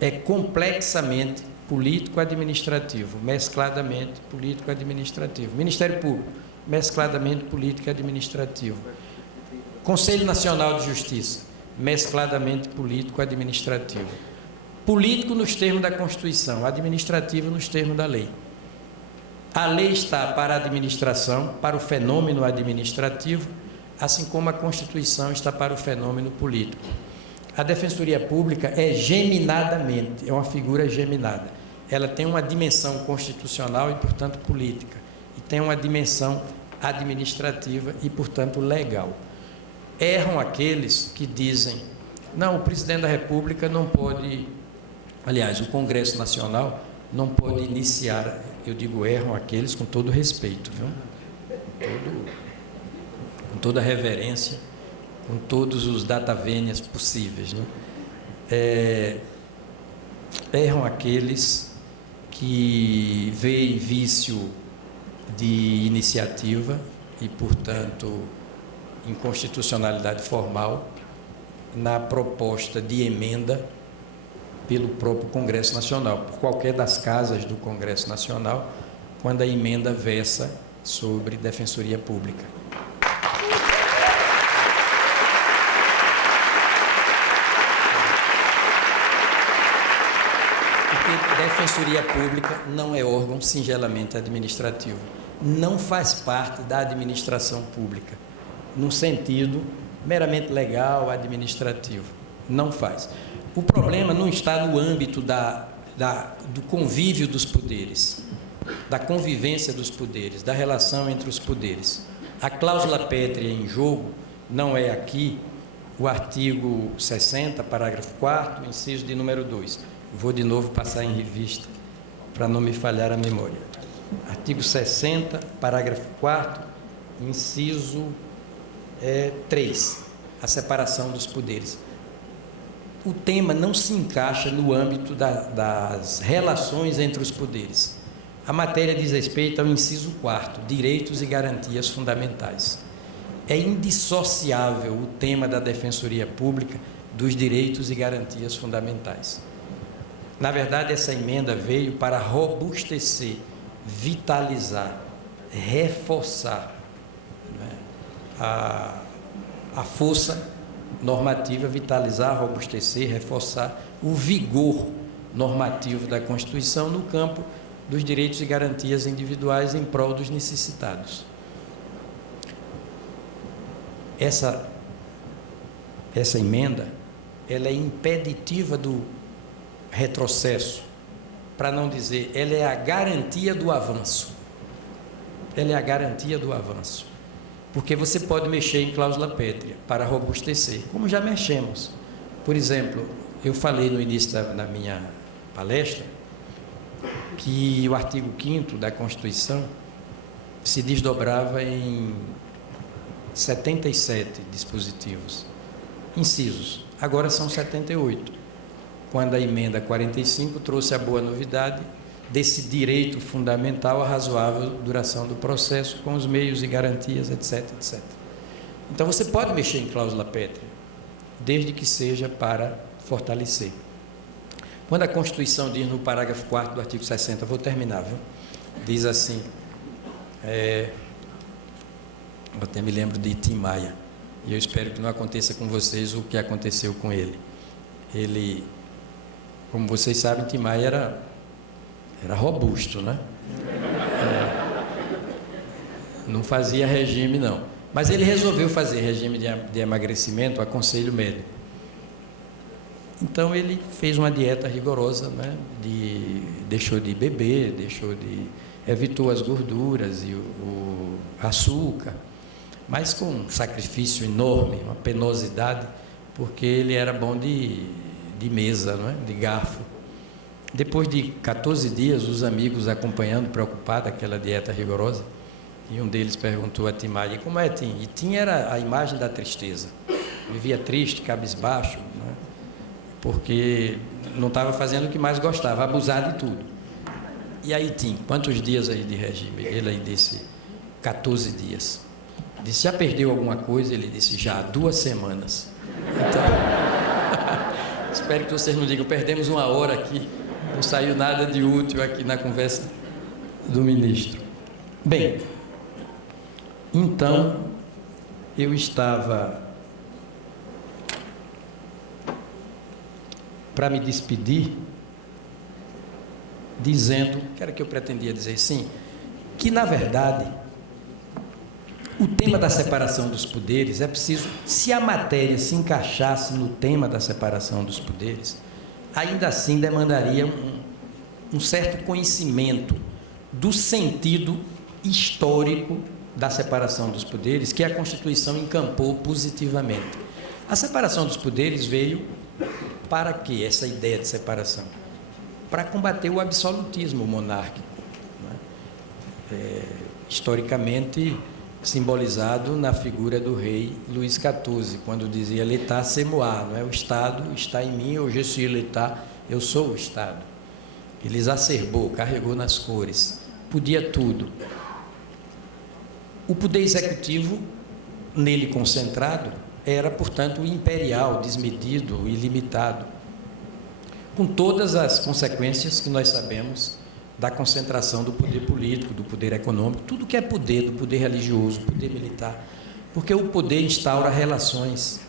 é complexamente político-administrativo, mescladamente político-administrativo. Ministério Público, mescladamente político-administrativo. Conselho Nacional de Justiça, mescladamente político-administrativo. Político nos termos da Constituição, administrativo nos termos da lei. A lei está para a administração, para o fenômeno administrativo, assim como a Constituição está para o fenômeno político. A Defensoria Pública é geminadamente, é uma figura geminada. Ela tem uma dimensão constitucional e, portanto, política. E tem uma dimensão administrativa e, portanto, legal. Erram aqueles que dizem, não, o presidente da República não pode, aliás, o Congresso Nacional não pode iniciar, eu digo erram aqueles com todo respeito, viu? Com toda reverência, com todos os data vênias possíveis, né? erram aqueles que veem vício de iniciativa e, portanto, inconstitucionalidade formal na proposta de emenda pelo próprio Congresso Nacional, por qualquer das casas do Congresso Nacional, quando a emenda versa sobre Defensoria Pública. Porque Defensoria Pública não é órgão singelamente administrativo, não faz parte da administração pública, num sentido meramente legal, administrativo, não faz. O problema não está no âmbito do convívio dos poderes, da convivência dos poderes, da relação entre os poderes. A cláusula pétrea em jogo não é aqui o artigo 60, parágrafo 4º, inciso de número 2. Vou de novo passar em revista, para não me falhar a memória. Artigo 60, parágrafo 4º, inciso 3, a separação dos poderes. O tema não se encaixa no âmbito das relações entre os poderes. A matéria diz respeito ao inciso 4º, direitos e garantias fundamentais. É indissociável o tema da Defensoria Pública dos direitos e garantias fundamentais. Na verdade, essa emenda veio para robustecer, vitalizar, reforçar, né, a força normativa, vitalizar, robustecer, reforçar o vigor normativo da Constituição no campo dos direitos e garantias individuais em prol dos necessitados. Essa emenda, ela é impeditiva do retrocesso, para não dizer, ela é a garantia do avanço. Ela é a garantia do avanço. Porque você pode mexer em cláusula pétrea para robustecer, como já mexemos. Por exemplo, eu falei no início da minha palestra que o artigo 5º da Constituição se desdobrava em 77 dispositivos, incisos. Agora são 78. Quando a emenda 45 trouxe a boa novidade desse direito fundamental à razoável duração do processo, com os meios e garantias, etc, etc. Então, você pode mexer em cláusula pétrea, desde que seja para fortalecer. Quando a Constituição diz no parágrafo 4º do artigo 60, vou terminar, viu? Diz assim, eu até me lembro de Tim Maia, e eu espero que não aconteça com vocês o que aconteceu com ele. Ele, como vocês sabem, Tim Maia era robusto, né? Não fazia regime, não. Mas ele resolveu fazer regime de emagrecimento a conselho médico. Então, ele fez uma dieta rigorosa, né? Deixou de beber, evitou as gorduras e o açúcar, mas com um sacrifício enorme, uma penosidade, porque ele era bom de mesa, não é? De garfo. Depois de 14 dias, os amigos acompanhando, preocupados, aquela dieta rigorosa, e um deles perguntou a Tim Maia, como é, Tim? E Tim era a imagem da tristeza. Vivia triste, cabisbaixo, né? Porque não estava fazendo o que mais gostava, abusar de tudo. E aí, Tim, quantos dias aí de regime? Ele aí disse, 14 dias. Disse, já perdeu alguma coisa? Ele disse, já, 2 semanas. Então, espero que vocês não digam, perdemos 1 hora aqui, não saiu nada de útil aqui na conversa do ministro. Bem, então, eu estava para me despedir, dizendo, que era que eu pretendia dizer, sim, que, na verdade, o tema da separação dos poderes é preciso, se a matéria se encaixasse no tema da separação dos poderes, ainda assim demandaria um certo conhecimento do sentido histórico da separação dos poderes, que a Constituição encampou positivamente. A separação dos poderes veio para quê? Essa ideia de separação? Para combater o absolutismo monárquico, né? Historicamente simbolizado na figura do rei Luís XIV, quando dizia l'état c'est moi, não é? O Estado está em mim, ou je suis l'état, eu sou o Estado. Ele exacerbou, carregou nas cores, podia tudo. O poder executivo, nele concentrado, era, portanto, imperial, desmedido, ilimitado, com todas as consequências que nós sabemos da concentração do poder político, do poder econômico, tudo que é poder, do poder religioso, poder militar, porque o poder instaura relações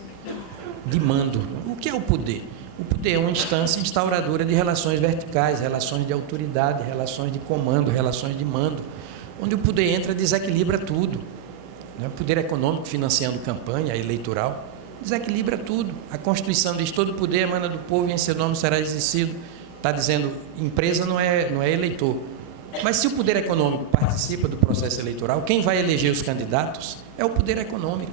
de mando. O que é o poder? O poder é uma instância instauradora de relações verticais, relações de autoridade, relações de comando, relações de mando, onde o poder entra, desequilibra tudo. O poder econômico financiando campanha eleitoral, desequilibra tudo. A Constituição diz: todo poder emana do povo e em seu nome será exercido. Está dizendo, empresa não é eleitor. Mas se o poder econômico participa do processo eleitoral, quem vai eleger os candidatos é o poder econômico.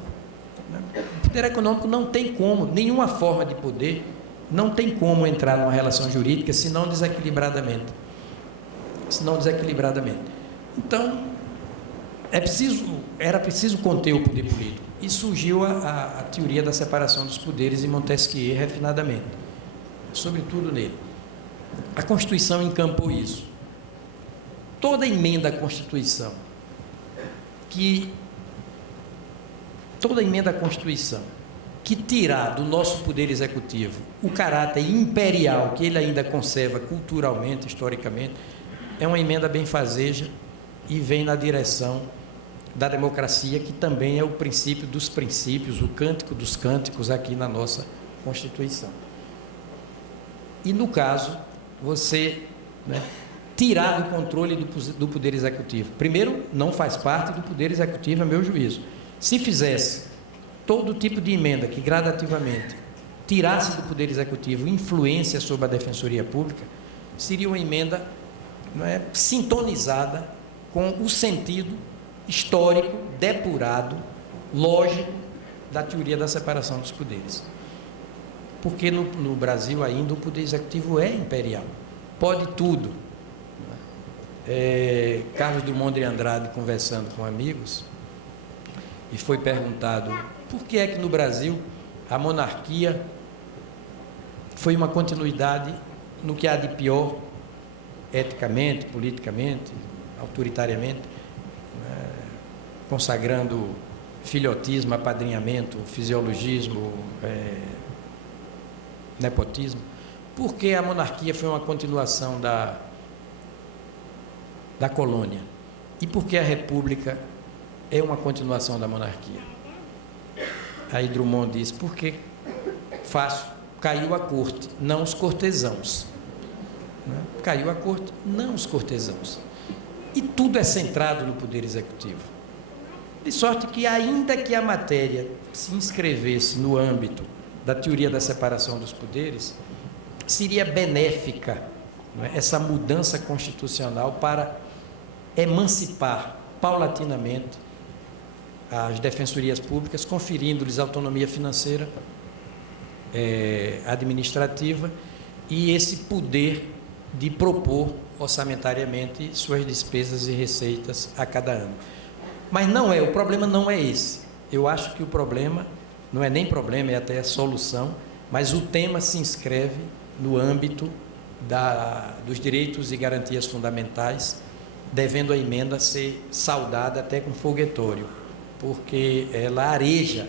O poder econômico não tem como, nenhuma forma de poder, não tem como entrar numa relação jurídica senão desequilibradamente. Então, era preciso conter o poder político. E surgiu a teoria da separação dos poderes em Montesquieu, refinadamente, sobretudo nele. A Constituição encampou isso. Toda emenda à Constituição que tirar do nosso poder executivo o caráter imperial que ele ainda conserva culturalmente, historicamente, é uma emenda benfazeja e vem na direção da democracia, que também é o princípio dos princípios, o cântico dos cânticos aqui na nossa Constituição. E, no caso, você tirar do controle do Poder Executivo. Primeiro, não faz parte do Poder Executivo, a meu juízo. Se fizesse todo tipo de emenda que gradativamente tirasse do Poder Executivo influência sobre a Defensoria Pública, seria uma emenda sintonizada com o sentido histórico, depurado, lógico da teoria da separação dos poderes. Porque no Brasil ainda o Poder Executivo é imperial, pode tudo. Carlos Drummond de Andrade, conversando com amigos, e foi perguntado por que é que no Brasil a monarquia foi uma continuidade no que há de pior, eticamente, politicamente, autoritariamente, consagrando filhotismo, apadrinhamento, fisiologismo, nepotismo. Por que a monarquia foi uma continuação da colônia? E por que a república é uma continuação da monarquia? Aí Drummond diz: porque fácil, caiu a corte, não os cortesãos. Caiu a corte, não os cortesãos. E tudo é centrado no Poder Executivo. De sorte que, ainda que a matéria se inscrevesse no âmbito da teoria da separação dos poderes, seria benéfica essa mudança constitucional para emancipar paulatinamente as defensorias públicas, conferindo-lhes autonomia financeira, administrativa e esse poder de propor orçamentariamente suas despesas e receitas a cada ano. Mas o problema não é esse. Eu acho que o problema não é nem problema, é até a solução, mas o tema se inscreve no âmbito dos direitos e garantias fundamentais, devendo a emenda ser saudada até com foguetório, porque ela areja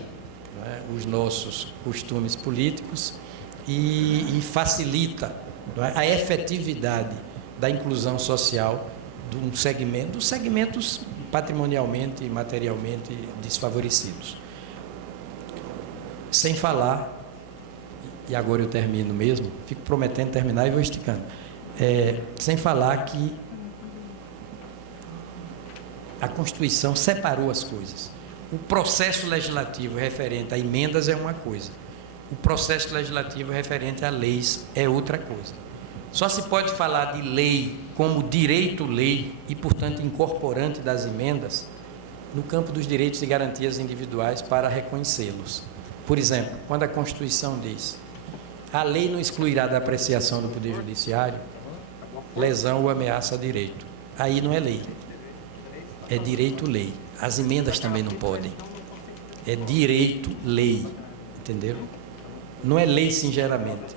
os nossos costumes políticos e facilita a efetividade da inclusão social dos segmentos patrimonialmente e materialmente desfavorecidos. Sem falar, e agora eu termino mesmo, fico prometendo terminar e vou esticando, sem falar que a Constituição separou as coisas. O processo legislativo referente a emendas é uma coisa, o processo legislativo referente a leis é outra coisa. Só se pode falar de lei como direito-lei e, portanto, incorporante das emendas no campo dos direitos e garantias individuais para reconhecê-los. Por exemplo, quando a Constituição diz: a lei não excluirá da apreciação do Poder Judiciário lesão ou ameaça a direito. Aí não é lei, é direito-lei. As emendas também não podem. É direito-lei, entenderam? Não é lei singeramente,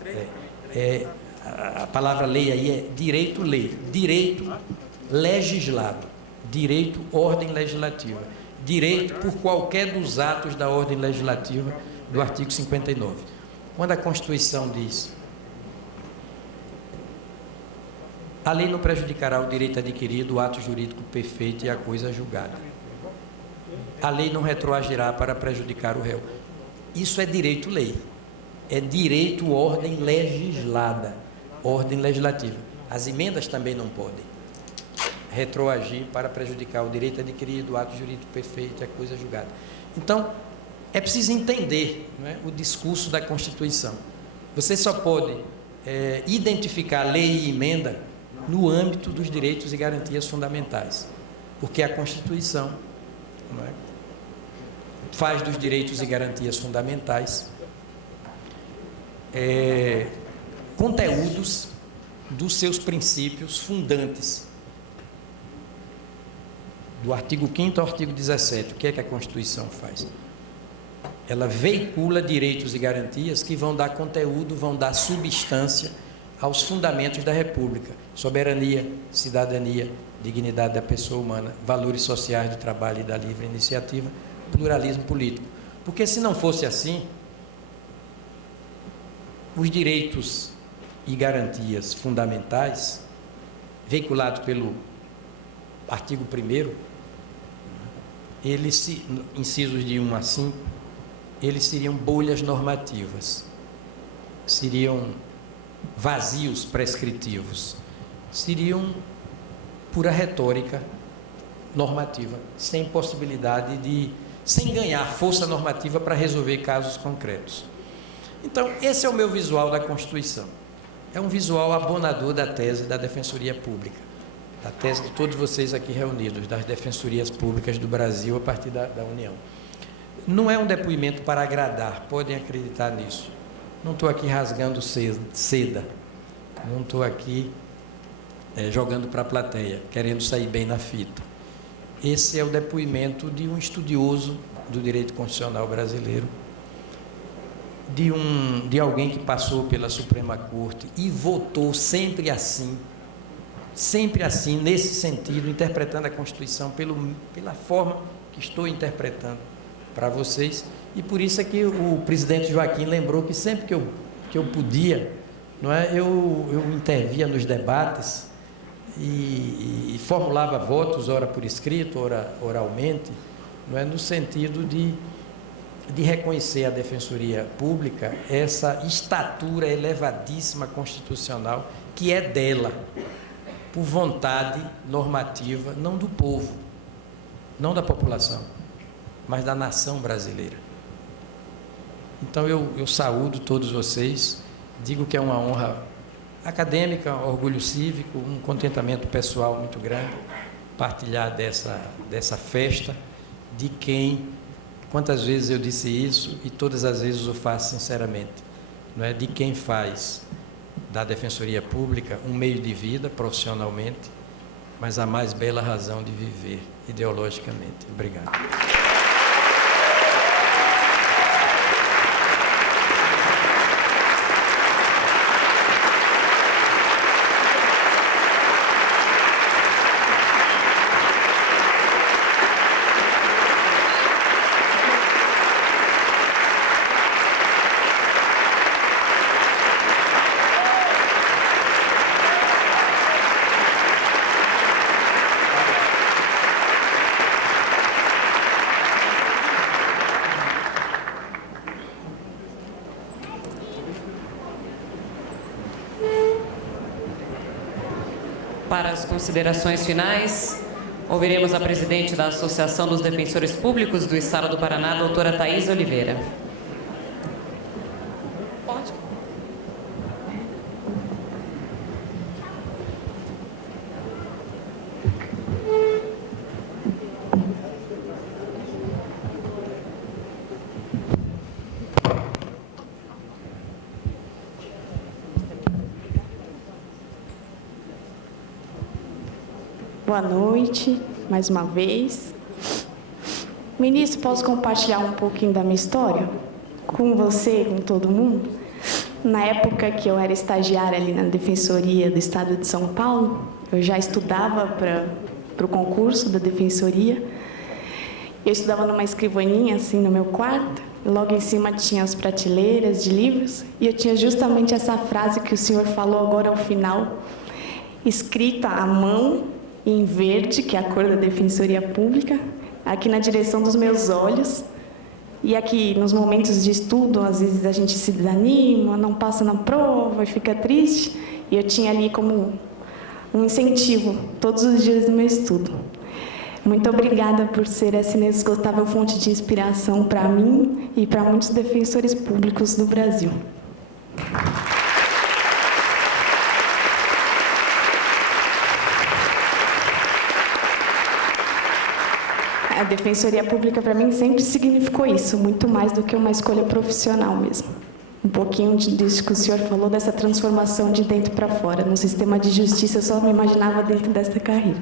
a palavra lei aí é direito-lei, direito legislado, direito ordem legislativa, direito por qualquer dos atos da ordem legislativa do artigo 59. Quando a Constituição diz: a lei não prejudicará o direito adquirido, o ato jurídico perfeito e a coisa julgada. A lei não retroagirá para prejudicar o réu. Isso é direito-lei. É direito ordem legislada, ordem legislativa. As emendas também não podem retroagir para prejudicar o direito adquirido, o ato jurídico perfeito e a coisa julgada. Então, é preciso entender, não é, o discurso da Constituição. Você só pode identificar lei e emenda no âmbito dos direitos e garantias fundamentais, porque a Constituição, não é, faz dos direitos e garantias fundamentais conteúdos dos seus princípios fundantes. Do artigo 5º ao artigo 17, o que é que a Constituição faz? Ela veicula direitos e garantias que vão dar conteúdo, vão dar substância aos fundamentos da República: soberania, cidadania, dignidade da pessoa humana, valores sociais do trabalho e da livre iniciativa, pluralismo político. Porque se não fosse assim, os direitos e garantias fundamentais, veiculados pelo artigo 1º, eles, incisos de 1 a 5, eles seriam bolhas normativas, seriam vazios prescritivos, seriam pura retórica normativa, sem possibilidade sem ganhar força normativa para resolver casos concretos. Então, esse é o meu visual da Constituição. É um visual abonador da tese da Defensoria Pública, da tese de todos vocês aqui reunidos, das defensorias públicas do Brasil a partir da União. Não é um depoimento para agradar, podem acreditar nisso. Não estou aqui rasgando seda, não estou aqui jogando para a plateia, querendo sair bem na fita. Esse é o depoimento de um estudioso do direito constitucional brasileiro, de alguém que passou pela Suprema Corte e votou sempre assim, nesse sentido, interpretando a Constituição pela forma que estou interpretando para vocês. E por isso é que o presidente Joaquim lembrou que sempre que eu podia, não é, eu intervia nos debates e formulava votos, ora por escrito, ora oralmente, não é, no sentido de reconhecer à Defensoria Pública essa estatura elevadíssima constitucional que é dela, por vontade normativa, não do povo, não da população, mas da nação brasileira. Então eu saúdo todos vocês, digo que é uma honra acadêmica, orgulho cívico, um contentamento pessoal muito grande, partilhar dessa festa de quem, quantas vezes eu disse isso e todas as vezes eu faço sinceramente, não é, de quem faz da Defensoria Pública um meio de vida profissionalmente, mas a mais bela razão de viver ideologicamente. Obrigado. Para as considerações finais, ouviremos a presidente da Associação dos Defensores Públicos do Estado do Paraná, doutora Thaís Oliveira. Pode. Boa noite, mais uma vez. Ministro, posso compartilhar um pouquinho da minha história com você, com todo mundo? Na época que eu era estagiária ali na Defensoria do Estado de São Paulo, eu já estudava para o concurso da Defensoria. Eu estudava numa escrivaninha, assim, no meu quarto. Logo em cima tinha as prateleiras de livros. E eu tinha justamente essa frase que o senhor falou agora ao final, escrita à mão, em verde, que é a cor da Defensoria Pública, aqui na direção dos meus olhos. E aqui, nos momentos de estudo, às vezes a gente se desanima, não passa na prova e fica triste. E eu tinha ali como um incentivo todos os dias do meu estudo. Muito obrigada por ser essa inesgotável fonte de inspiração para mim e para muitos defensores públicos do Brasil. A Defensoria Pública, para mim, sempre significou isso, muito mais do que uma escolha profissional mesmo. Um pouquinho disso que o senhor falou, dessa transformação de dentro para fora. No sistema de justiça, eu só me imaginava dentro dessa carreira.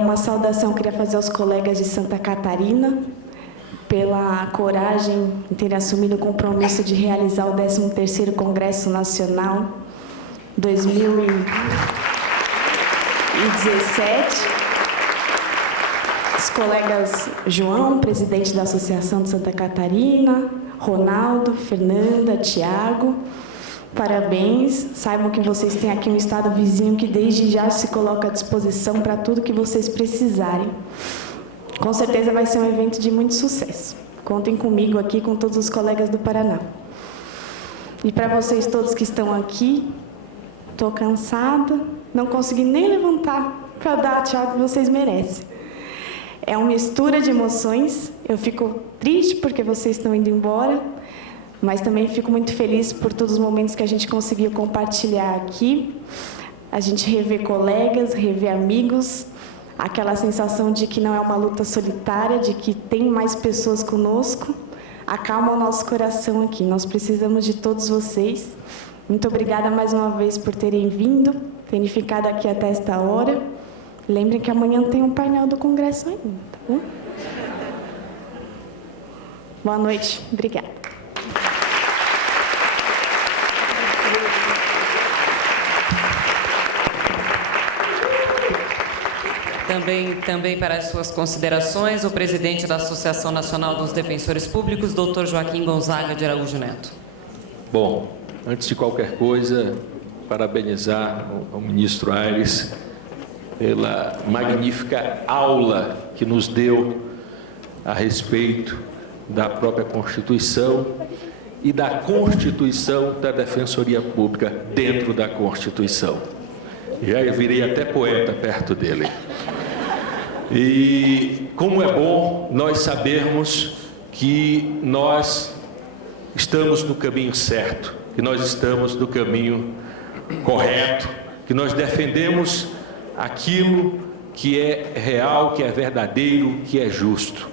Uma saudação eu queria fazer aos colegas de Santa Catarina, pela coragem em terem assumido o compromisso de realizar o 13º Congresso Nacional 2017. Os colegas João, presidente da Associação de Santa Catarina, Ronaldo, Fernanda, Tiago, parabéns. Saibam que vocês têm aqui um estado vizinho que desde já se coloca à disposição para tudo que vocês precisarem. Com certeza vai ser um evento de muito sucesso. Contem comigo aqui, com todos os colegas do Paraná. E para vocês todos que estão aqui, estou cansada, não consegui nem levantar para dar a tchau que vocês merecem. É uma mistura de emoções. Eu fico triste porque vocês estão indo embora, mas também fico muito feliz por todos os momentos que a gente conseguiu compartilhar aqui. A gente rever colegas, rever amigos, aquela sensação de que não é uma luta solitária, de que tem mais pessoas conosco. Acalma o nosso coração aqui. Nós precisamos de todos vocês. Muito obrigada mais uma vez por terem vindo, terem ficado aqui até esta hora. Lembrem que amanhã tem um painel do Congresso ainda, tá bom? Boa noite. Obrigada. Também para as suas considerações, o presidente da Associação Nacional dos Defensores Públicos, Dr. Joaquim Gonzaga de Araújo Neto. Bom, antes de qualquer coisa, parabenizar ao ministro Aires pela magnífica aula que nos deu a respeito da própria Constituição e da Constituição da Defensoria Pública dentro da Constituição. Já virei até poeta perto dele. E como é bom nós sabermos que nós estamos no caminho certo, que nós estamos no caminho correto, que nós defendemos aquilo que é real, que é verdadeiro, que é justo.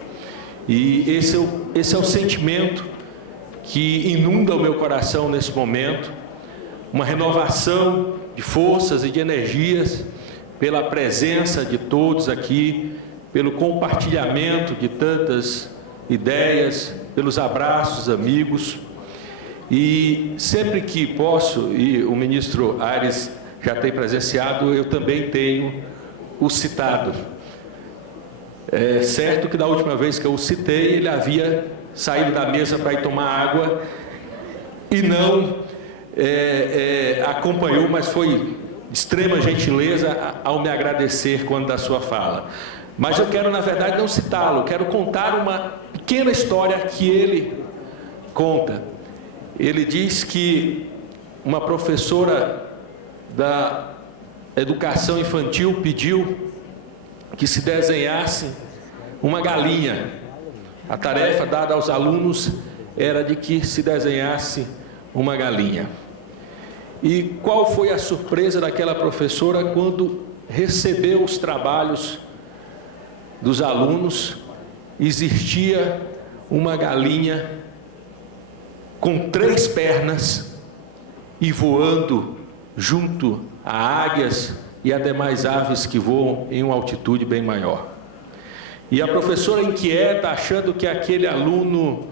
E esse é o sentimento que inunda o meu coração nesse momento, uma renovação de forças e de energias pela presença de todos aqui, pelo compartilhamento de tantas ideias, pelos abraços amigos. E sempre que posso, e o ministro Aires já tem presenciado, eu também tenho o citado. É certo que da última vez que eu o citei, ele havia saído da mesa para ir tomar água e não acompanhou, mas foi de extrema gentileza ao me agradecer quando da sua fala. Mas eu quero, na verdade, não citá-lo, quero contar uma pequena história que ele conta. Ele diz que uma professora da educação infantil pediu que se desenhasse uma galinha. A tarefa dada aos alunos era de que se desenhasse uma galinha. E qual foi a surpresa daquela professora quando recebeu os trabalhos dos alunos? Existia uma galinha com 3 pernas e voando junto a águias e a demais aves que voam em uma altitude bem maior. E a professora inquieta, achando que aquele aluno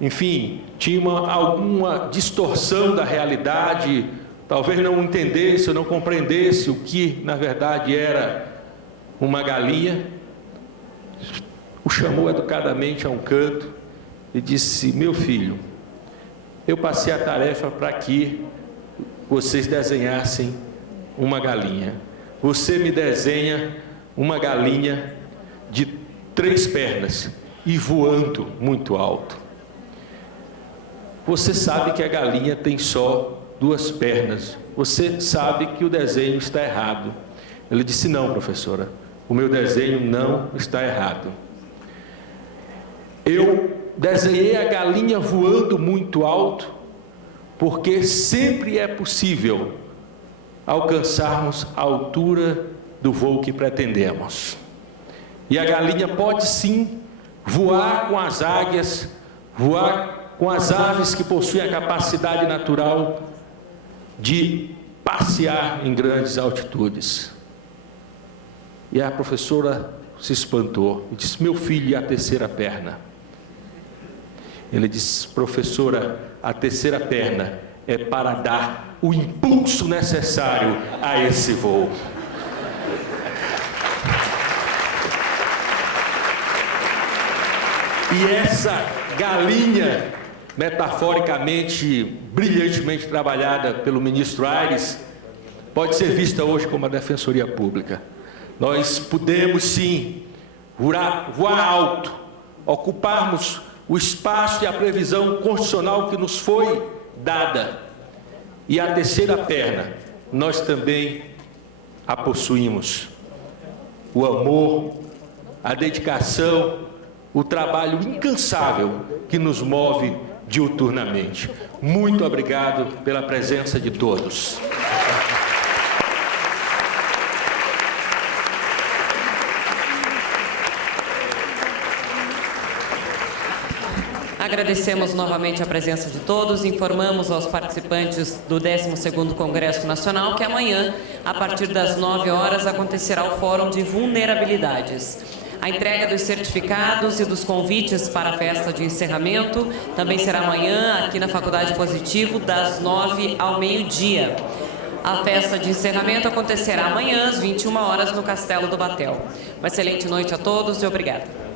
enfim, tinha alguma distorção da realidade, talvez não entendesse ou não compreendesse o que, na verdade, era uma galinha, o chamou educadamente a um canto e disse: meu filho, eu passei a tarefa para que vocês desenhassem uma galinha. Você me desenha uma galinha de 3 pernas e voando muito alto. Você sabe que a galinha tem só 2 pernas. Você sabe que o desenho está errado. Ele disse: não, professora, o meu desenho não está errado. Eu desenhei a galinha voando muito alto porque sempre é possível alcançarmos a altura do voo que pretendemos. E a galinha pode sim voar com as águias, voar com as aves que possuem a capacidade natural de passear em grandes altitudes. E a professora se espantou e disse: meu filho, e a 3ª perna? Ele disse: professora, a 3ª perna é para dar o impulso necessário a esse voo. E essa galinha, metaforicamente, brilhantemente trabalhada pelo ministro Aires, pode ser vista hoje como a Defensoria Pública. Nós podemos sim voar alto, ocuparmos o espaço e a previsão constitucional que nos foi dada. E a 3ª perna, nós também a possuímos. O amor, a dedicação, o trabalho incansável que nos move diuturnamente. Muito obrigado pela presença de todos. Agradecemos novamente a presença de todos, informamos aos participantes do 12º Congresso Nacional que amanhã, a partir das 9 horas, acontecerá o Fórum de Vulnerabilidades. A entrega dos certificados e dos convites para a festa de encerramento também será amanhã, aqui na Faculdade Positivo, das 9 ao meio-dia. A festa de encerramento acontecerá amanhã, às 21 horas, no Castelo do Batel. Uma excelente noite a todos e obrigada.